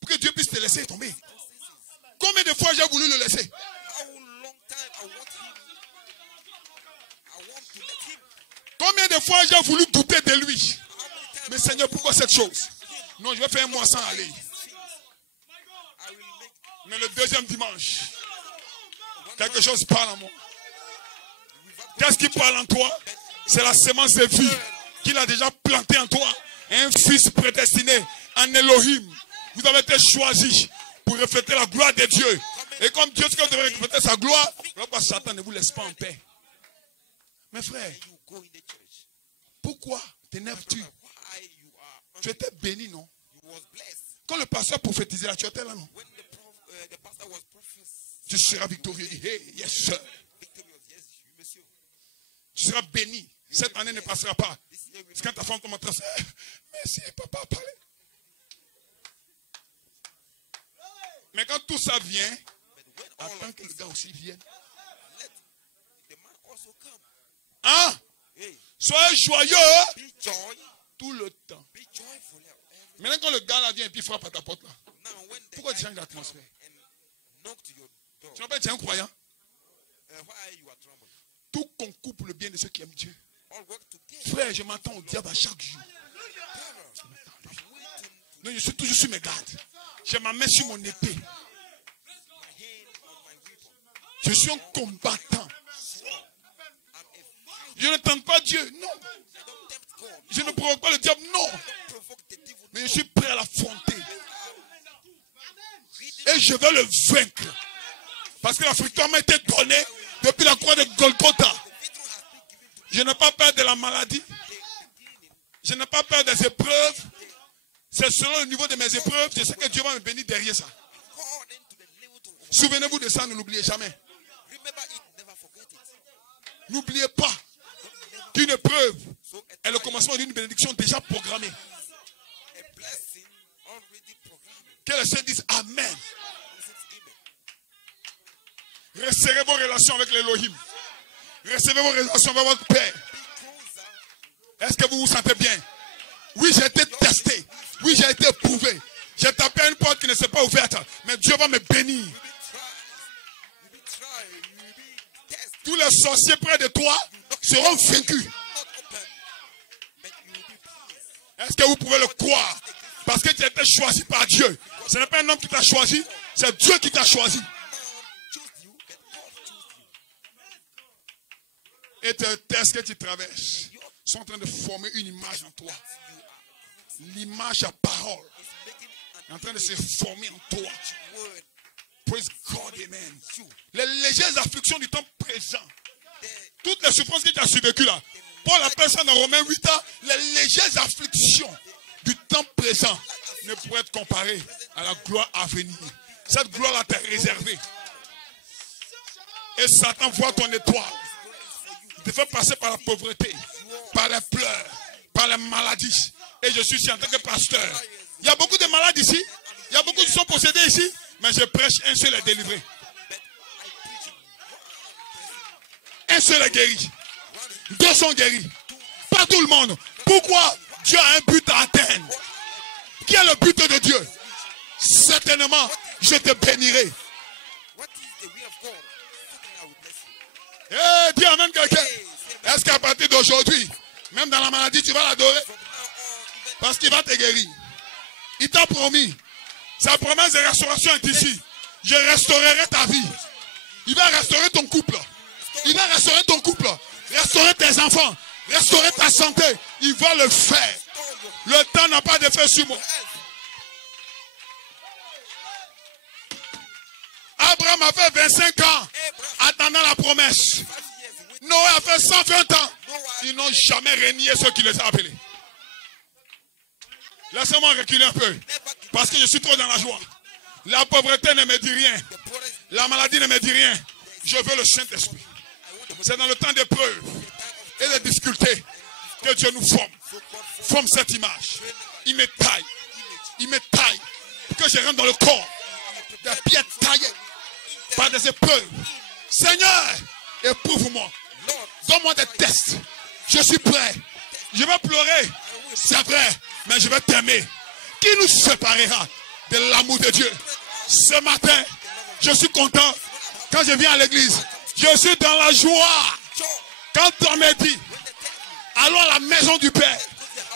Pour que Dieu puisse te laisser tomber. Combien de fois j'ai voulu le laisser? Combien de fois j'ai voulu douter de lui? Mais Seigneur, pourquoi cette chose? Non, je vais faire un mois sans aller. Mais le deuxième dimanche, quelque chose parle en moi. Qu'est-ce qui parle en toi? C'est la sémence de vie qu'il a déjà plantée en toi. Un fils prédestiné, un Elohim. Vous avez été choisi pour refléter la gloire de Dieu. Et comme Dieu devrait refléter sa gloire, pourquoi Satan ne vous laisse pas en paix? Mes frères, pourquoi t'énerves-tu? Tu étais béni, non? Quand le pasteur prophétisait là, tu étais là, non? Tu seras victorieux. Hey, yes, sir. Tu seras béni. Cette année ne passera pas. C'est quand ta femme commence à dire, merci, papa a parlé. Mais quand tout ça vient, attends que le gars aussi vienne. Hein? Soyez joyeux tout le temps. Maintenant quand le gars là vient et puis frappe à ta porte là, pourquoi tu changes l'atmosphère? Tu n'as pas été un croyant? Tout concourt pour le bien de ceux qui aiment Dieu. Frère, je m'attends au diable à chaque jour. Non, je suis toujours sur mes gardes. J'ai ma main sur mon épée. Je suis un combattant. Je ne tente pas Dieu, non. Je ne provoque pas le diable, non. Mais je suis prêt à l'affronter. Et je vais le vaincre. Parce que la victoire m'a été donnée depuis la croix de Golgotha. Je n'ai pas peur de la maladie. Je n'ai pas peur des épreuves. C'est selon le niveau de mes épreuves. Je sais que Dieu va me bénir derrière ça. Souvenez-vous de ça, ne l'oubliez jamais. N'oubliez pas qu'une épreuve est le commencement d'une bénédiction déjà programmée. Que les saints disent Amen. Resserrez vos relations avec l'Élohim. Resserrez vos relations avec votre Père. Est-ce que vous vous sentez bien? Oui, j'ai été testé. Oui, j'ai été éprouvé. J'ai tapé à une porte qui ne s'est pas ouverte. Mais Dieu va me bénir. Tous les sorciers près de toi seront vaincus. Est-ce que vous pouvez le croire? Parce que tu as été choisi par Dieu. Ce n'est pas un homme qui t'a choisi, c'est Dieu qui t'a choisi. Et tes tests que tu traverses sont en train de former une image en toi. L'image à parole est en train de se former en toi. Praise God, amen. Les légères afflictions du temps présent, toutes les souffrances que tu as survécues là, Paul appelle ça dans Romains 8 ans, les légères afflictions du temps présent ne pourraient être comparées à la gloire à venir. Cette gloire-là t'est réservée. Et Satan voit ton étoile. Il te fait passer par la pauvreté, par les pleurs, par les maladies. Et je suis ici en tant que pasteur. Il y a beaucoup de malades ici. Il y a beaucoup qui sont possédés ici. Mais je prêche, un seul est délivré. Un seul est guéri. Deux sont guéris. Pas tout le monde. Pourquoi? Dieu a un but à atteindre. Qui est le but de Dieu? Certainement, je te bénirai. Eh, dis amen quelqu'un. Est-ce qu'à partir d'aujourd'hui, même dans la maladie, tu vas l'adorer? Parce qu'il va te guérir. Il t'a promis. Sa promesse de restauration est ici. Je restaurerai ta vie. Il va restaurer ton couple. Il va restaurer ton couple. Restaurer tes enfants. Restaurer ta santé. Il va le faire. Le temps n'a pas d'effet sur moi. Abraham a fait 25 ans attendant la promesse. Noé a fait 120 ans. Ils n'ont jamais renié ceux qui les ont appelés. Laissez-moi reculer un peu. Parce que je suis trop dans la joie. La pauvreté ne me dit rien. La maladie ne me dit rien. Je veux le Saint-Esprit. C'est dans le temps d'épreuves et de difficultés que Dieu nous forme. Forme cette image. Il me taille. Il me taille. Pour que je rentre dans le corps. Des pieds taillés par des épreuves. Seigneur, éprouve-moi. Donne-moi des tests. Je suis prêt. Je vais pleurer. C'est vrai. Mais je vais t'aimer. Qui nous séparera de l'amour de Dieu? Ce matin, je suis content. Quand je viens à l'église, je suis dans la joie. Quand on me dit, allons à la maison du Père.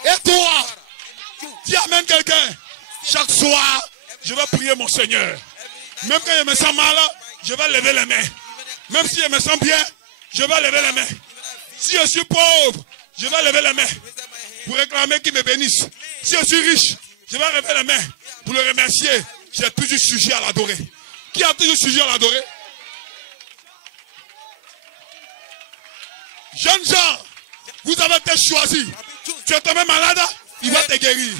Et toi, dis amen quelqu'un. Chaque soir, je vais prier mon Seigneur. Même quand je me sens mal, je vais lever les mains. Même si je me sens bien, je vais lever les mains. Si je suis pauvre, je vais lever les mains pour réclamer qu'il me bénisse. Si je suis riche, je vais lever les mains pour le remercier. J'ai toujours sujet à l'adorer. Qui a toujours sujet à l'adorer? Jeunes gens, vous avez été choisis. Tu es tombé malade, il va te guérir.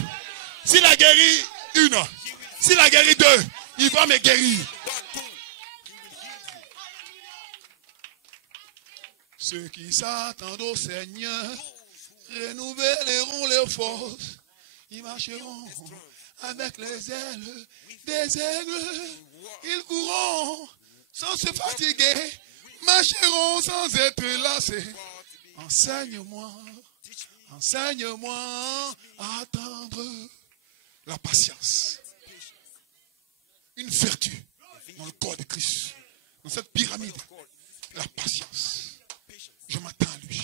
S'il a guéri une, s'il a guéri deux, il va me guérir. Ceux qui s'attendent au Seigneur renouvelleront leurs forces. Ils marcheront avec les ailes des aigles. Ils courront sans se fatiguer. Marcheront sans être lassés. Enseigne-moi, enseigne-moi à attendre la patience. Une vertu dans le corps de Christ. Dans cette pyramide, la patience. Je m'attends à lui.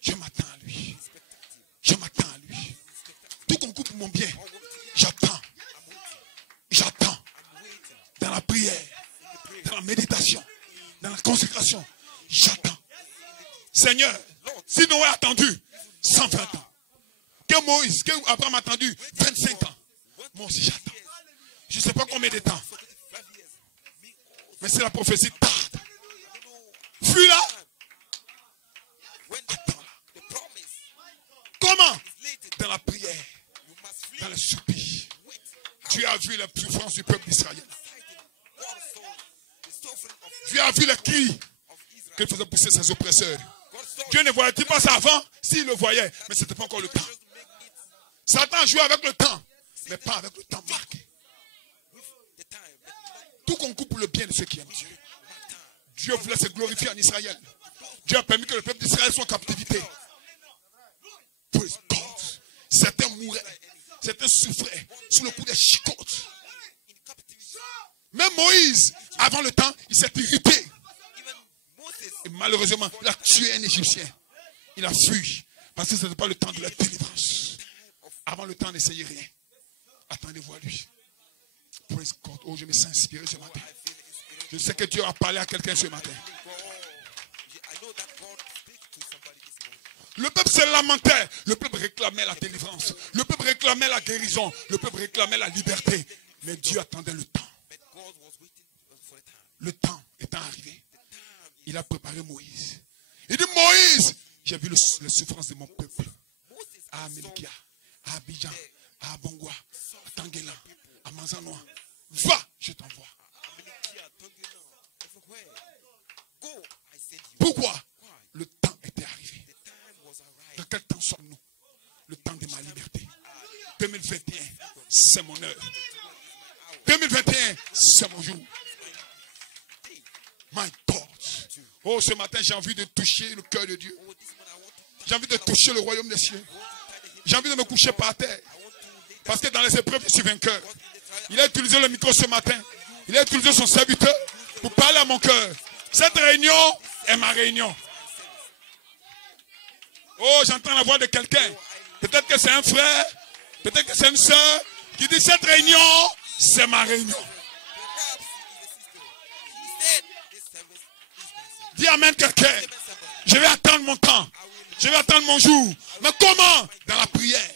Je m'attends à lui. Je m'attends à lui. Tout concourt pour mon bien. J'attends. J'attends. Dans la prière, dans la méditation, dans la consécration, j'attends. Seigneur, si Noé a attendu 120 ans, que Moïse, que Abraham a attendu 25 ans. Moi aussi j'attends. Je ne sais pas combien de temps. Mais c'est la prophétie tarde. Fuis là. Attends là. Comment? Dans la prière, dans le soupir. Tu as vu la souffrance du peuple d'Israël. Tu as vu les cris qu'il faisait pousser ses oppresseurs. Dieu ne voyait-il pas ça avant? S'il le voyait, mais ce n'était pas encore le temps. Satan jouait avec le temps, mais pas avec le temps marqué. Tout concourt pour le bien de ceux qui aiment Dieu. Dieu voulait se glorifier en Israël. Dieu a permis que le peuple d'Israël soit en captivité. Certains mouraient, certains souffraient sous le coup des chicotes. Même Moïse, avant le temps, il s'est irrité. Et malheureusement, il a tué un Égyptien. Il a fui. Parce que ce n'était pas le temps de la délivrance. Avant le temps, n'essayez rien. Attendez-vous à lui. Praise God. Oh, je me sens inspiré ce matin. Je sais que Dieu a parlé à quelqu'un ce matin. Le peuple se lamentait. Le peuple réclamait la délivrance. Le peuple réclamait la guérison. Le peuple réclamait la liberté. Mais Dieu attendait le temps. Le temps étant arrivé, il a préparé Moïse. Il dit, Moïse, j'ai vu les souffrances de mon peuple. À Mélikia, à Abidjan, à Bongwa, à Tanguela, à Manzanois. Va, je t'envoie. Pourquoi? Le temps était arrivé. Dans quel temps sommes-nous? Le temps de ma liberté. 2021, c'est mon heure. 2021, c'est mon jour. My God. Oh, ce matin, j'ai envie de toucher le cœur de Dieu. J'ai envie de toucher le royaume des cieux. J'ai envie de me coucher par terre. Parce que dans les épreuves, je suis vainqueur. Il a utilisé le micro ce matin. Il a utilisé son serviteur pour parler à mon cœur. Cette réunion est ma réunion. Oh, j'entends la voix de quelqu'un. Peut-être que c'est un frère. Peut-être que c'est une soeur qui dit, cette réunion, c'est ma réunion. Dis amen quelqu'un. Je vais attendre mon temps. Je vais attendre mon jour. Mais comment? Dans la prière,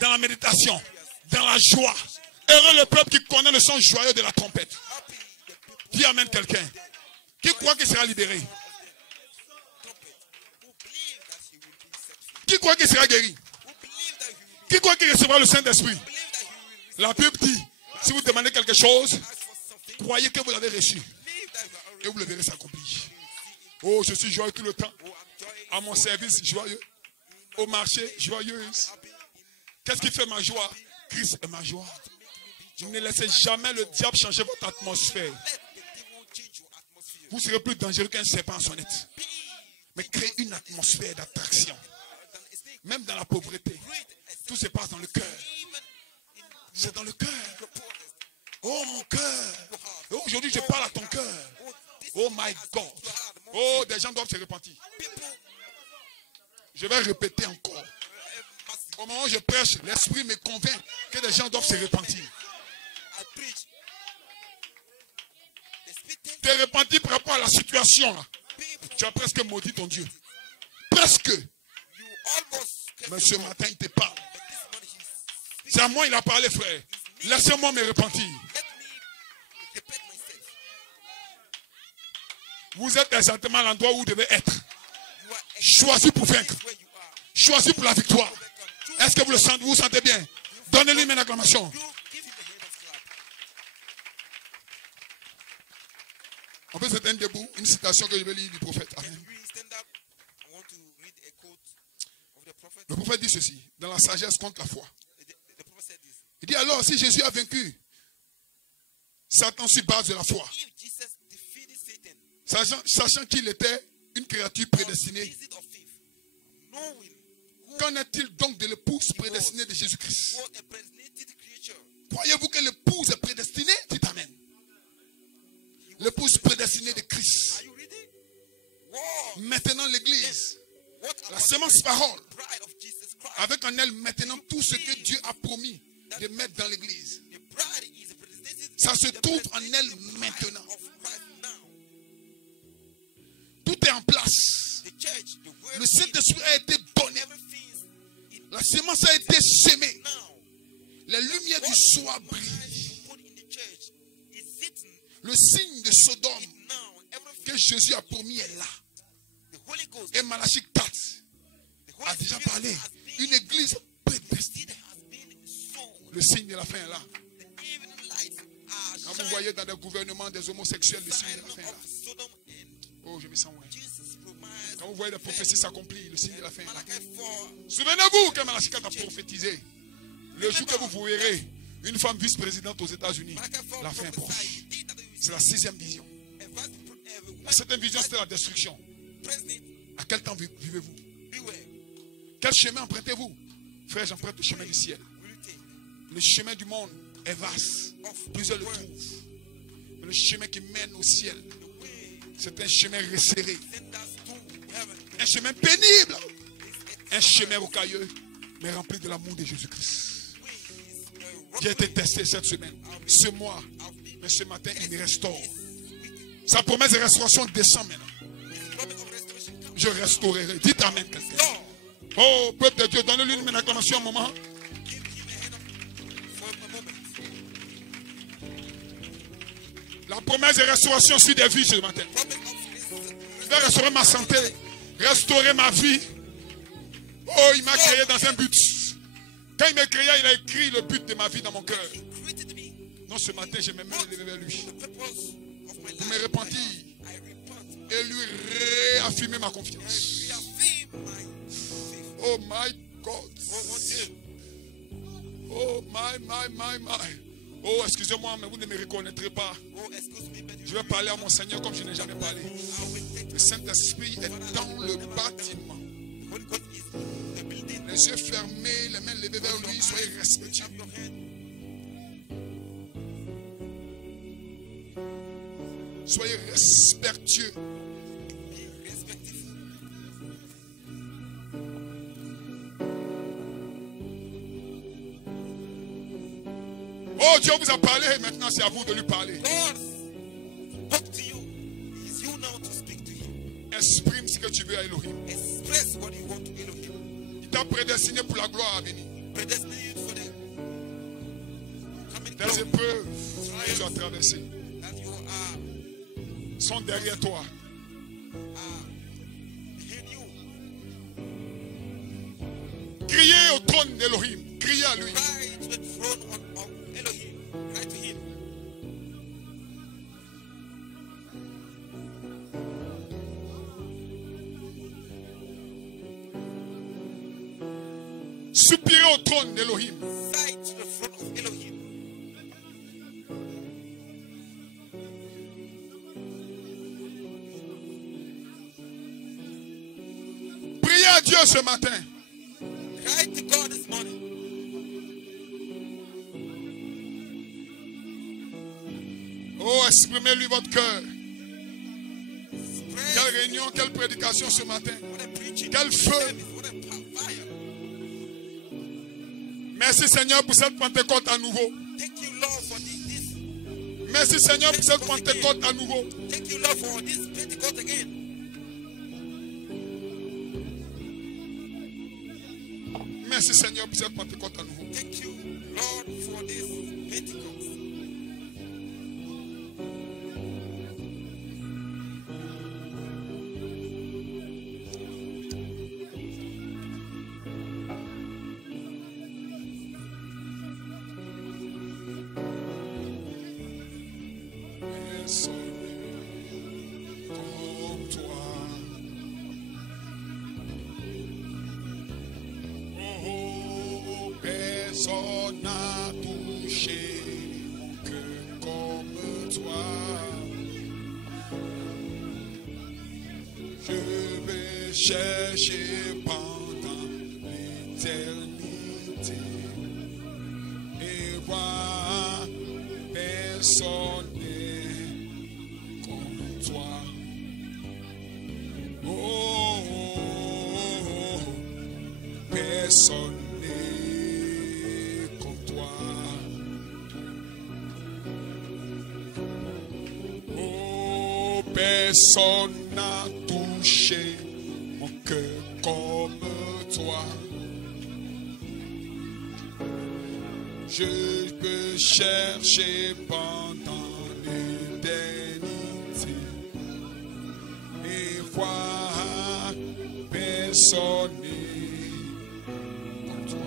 dans la méditation, dans la joie. Heureux le peuple qui connaît le son joyeux de la trompette. Dis amen quelqu'un. Qui croit qu'il sera libéré? Qui croit qu'il sera guéri? Qui croit qu'il recevra le Saint-Esprit? La Bible dit, si vous demandez quelque chose, croyez que vous l'avez reçu. Et vous le verrez s'accomplir. Oh, je suis joyeux tout le temps. À mon service, joyeux. Au marché, joyeuse. Qu'est-ce qui fait ma joie? Christ est ma joie. Ne laissez jamais le diable changer votre atmosphère. Vous serez plus dangereux qu'un serpent en sonnette. Mais créez une atmosphère d'attraction. Même dans la pauvreté. Tout se passe dans le cœur. C'est dans le cœur. Oh, mon cœur. Oh, aujourd'hui, je parle à ton cœur. Oh, my God. Oh, des gens doivent se repentir. Je vais répéter encore. Au moment où je prêche, l'esprit me convainc que des gens doivent se repentir. Te repentir par rapport à la situation. Là. Tu as presque maudit ton Dieu. Presque. Mais ce matin, il te parle. C'est à moi il a parlé, frère. Laissez-moi me repentir. Vous êtes exactement à l'endroit où vous devez être. Choisi pour vaincre. Choisi pour la victoire. Est-ce que vous le sentez? Vous sentez bien? Donnez-lui une acclamation. On peut se tenir debout. Une citation que je vais lire du prophète. Amen. Le prophète dit ceci. Dans la sagesse contre la foi. Il dit alors, si Jésus a vaincu Satan sur base de la foi, sachant qu'il était une créature prédestinée, qu'en est-il donc de l'épouse prédestinée de Jésus-Christ? Croyez-vous que l'épouse est prédestinée? Dites amen. L'épouse prédestinée de Christ. Maintenant l'église, la semence parole, avec en elle maintenant tout ce que Dieu a promis de mettre dans l'église. Ça se trouve en elle maintenant. Tout est en place. Le Saint-Esprit a été donné. La semence a été semée. Now, Les lumières du what soir Christ brillent. put in the church is sitting. Le signe de Sodome Now, everything, que Jésus a promis est là. the Holy Ghost, Et Malachie 4 the Holy a déjà Spirit parlé. has Une been, église prédestinée. it has been sown. Le signe de la fin est là. The evening lights are Quand vous shining. voyez dans des gouvernements des homosexuels, le signe de la Sign fin est là. of Sodom and Oh, je me sens loin. Jesus promised. Quand vous voyez les prophéties s'accomplir, le signe de la fin est là. Malachi 4. Souvenez-vous que Malachie 4 a prophétisé. Le jour que vous verrez une femme vice-présidente aux États-Unis, Malachi 4 la fin est proche. prophesied. They that will C'est la 6e vision. La 7e vision, c'était la destruction. President, À quel temps vivez-vous? beware. Quel chemin empruntez-vous? Frère, j'emprunte le chemin du ciel. Will you take Le chemin du monde est vaste. Plusieurs le trouvent. Mais le chemin qui mène au ciel, the way c'est un chemin resserré. send us to heaven? Un chemin pénible. Un chemin rocailleux, mais rempli de l'amour de Jésus-Christ. J'ai été testé cette semaine, ce mois, mais ce matin, il me restaure. Sa promesse de restauration descend maintenant. Je restaurerai. Dites amen, quelqu'un. Oh, peuple de Dieu, donnez-lui une acclamation un moment. Give him a hand up for a moment. La promesse de restauration sur des vies ce matin. Il va restaurer ma santé, restaurer ma vie. Oh, il m'a créé dans un but. Quand il m'a créé, il a écrit le but de ma vie dans mon cœur. He created me. Non, ce matin, je me mets levé vers lui. The purpose of my Pour me life. repentir I repent. et lui réaffirmer ma confiance. Reaffirm my faith. Oh my God. Oh, one day. Oh my. Oh, excusez-moi, mais vous ne me reconnaîtrez pas. Oh, excuse me, but Je vais parler à mon Seigneur comme je n'ai jamais parlé. I will take Le Saint-Esprit est dans le bâtiment. the Holy Ghost is in the building. Les yeux fermés, les mains levées vers lui, soyez respectueux. Clap your hand. Soyez respectueux. Be respectful. Oh, Dieu vous a parlé, maintenant c'est à vous de lui parler. God spoke to you. It is you now to speak to him. Exprime ce que tu veux à Elohim. Express what you want to Elohim. Il t'a prédestiné pour la gloire à venir. Predestinate for the coming Des glory épreuves que tu as traversées that you are sont derrière toi. behind you. Criez au trône d'Elohim. Criez à lui. Cry to the throne of Elohim. Cry to him. Soupirez au trône d'Elohim. Cry to the throne of Elohim. Priez à Dieu ce matin. Cry to God this morning. Oh, exprimez-lui votre cœur. Express Quelle réunion, quelle prédication ce matin. what a preaching. Quel What a feu. service, what a fire. Merci Seigneur pour cette Pentecôte à nouveau. Thank you, Lord, for this. Merci Seigneur pour cette Pentecôte à nouveau. Thank you, Lord, for this Pentecost again. Merci Seigneur pour cette Pentecôte à nouveau. Thank you, Lord, for this Pentecost. Personne comme toi. Oh, personne n'a touché mon cœur comme toi. Je vais chercher pendant l'éternité et voir personne n'est comme toi. Oh, personne n'est comme toi. Oh, personne n'a touché mon cœur comme toi. Je peux chercher pendant l'éternité et voir personne comme toi.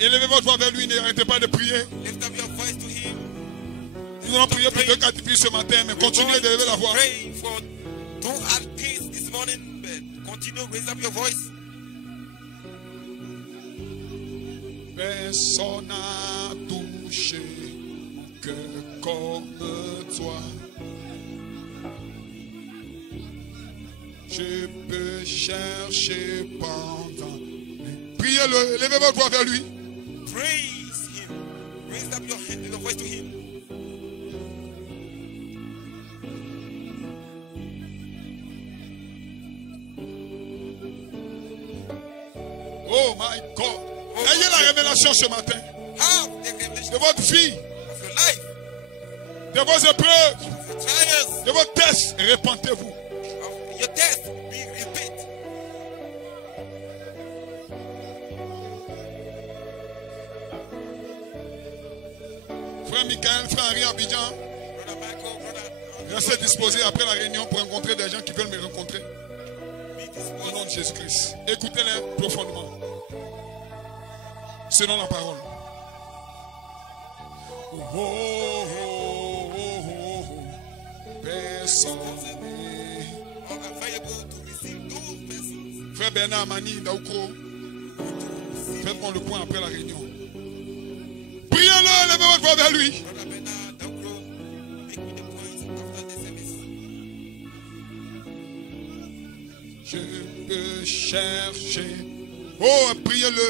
Élevez votre voix vers lui, n'arrêtez pas de prier. Lift up your voice to him. Nous allons prier pour 2-4 filles ce matin, mais continuez d'élever la voix. Pray for 2 hard kids this morning, but continue, raise up your voice. Personne n'a touché mon cœur comme toi. Je peux chercher pendant. Priez-le, élevez votre voix vers lui. Praise him. Raise up your voice to him. Oh my God. Ayez la révélation ce matin Have the revelation de votre vie, of your life, de vos épreuves, of your trials, de vos tests. Répentez-vous. of your test. Be repeat. Frère Michael, frère Henri Abidjan, Brother Michael, brother. restez disposés après la réunion pour rencontrer des gens qui veulent me rencontrer. Be Au disposed. nom de Jésus-Christ. Écoutez-les profondément. Selon la parole. Oh, oh, oh, oh, oh. Personne. Available to receive those persons. Frère Bernard Mani Daoukro, faites-moi le point après la réunion. Priez-le, levez votre voix vers lui. Brother Bernard Daukro, make me the points after the service. Je peux chercher. Oh, priez-le.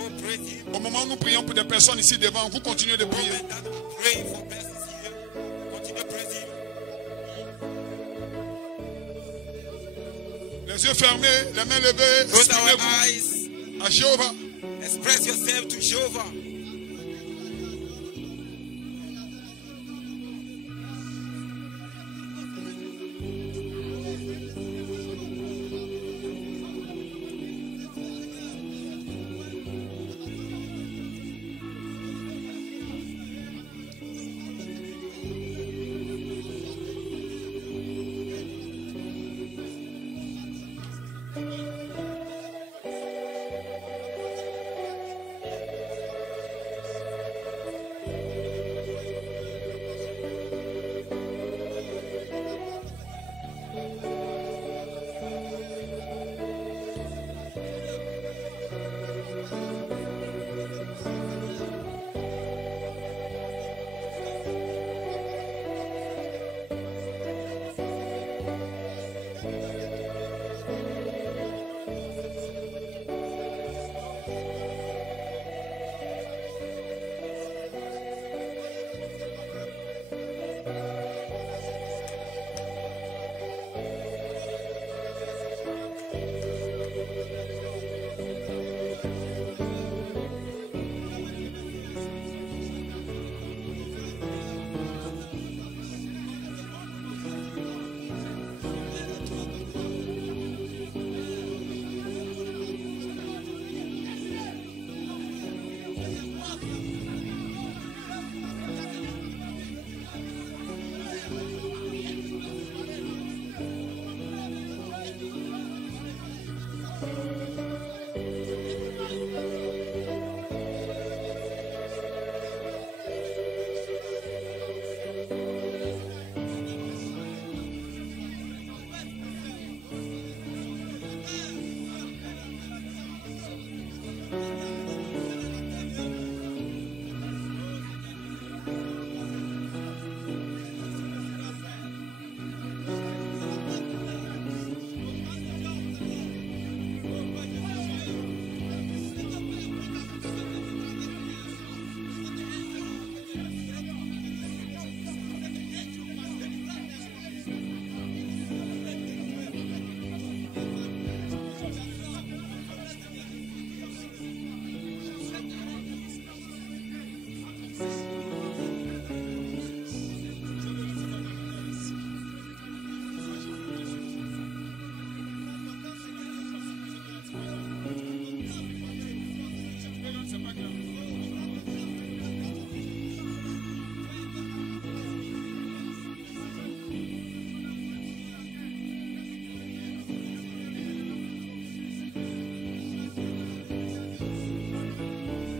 Oh, praise him. Au moment où nous prions pour des personnes ici devant, vous continuez de prier. Moment that we pray for persons here. Continue praising him. Les yeux fermés, les mains levées, Close our exprimez-vous eyes. à Jéhovah. Express yourself to Jehovah.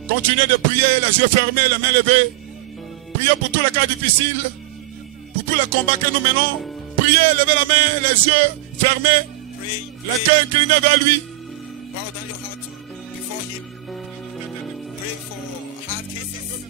Continuez de prier, les yeux fermés, les mains levées. Priez pour tous les cas difficiles, pour tous les combats que nous menons. Priez, levez la main, les yeux fermés, Pray, les cœurs inclinés vers lui. bow down your heart before him. Pray for hard cases.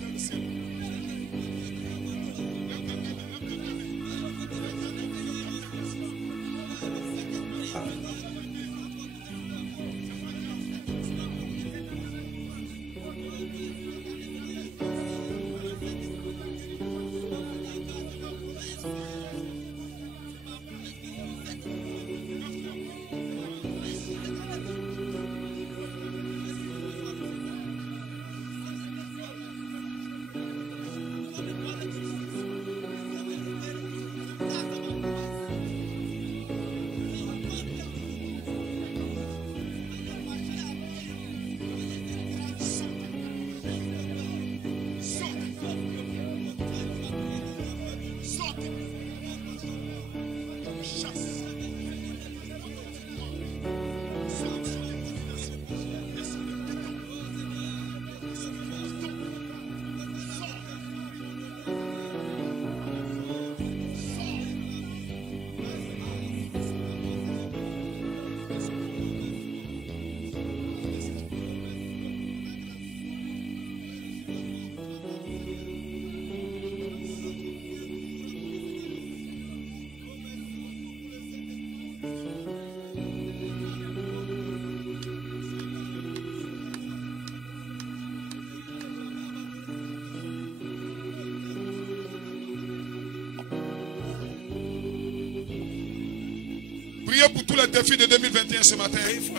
Priez pour tous les défis de 2021 ce matin. Pray for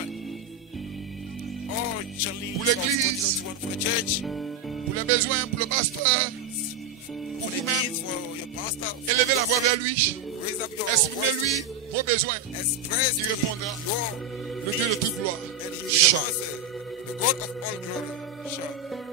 all challenges Pour l'église. for the church, Pour les besoins, pour le pasteur. for the needs, for your pastor. Élevez la voix vers lui. Raise up your Exprimez-lui vos besoins. Express Il to him répondra. your Le Dieu de toute gloire. and he will Chant. answer. The God of all glory. Shout.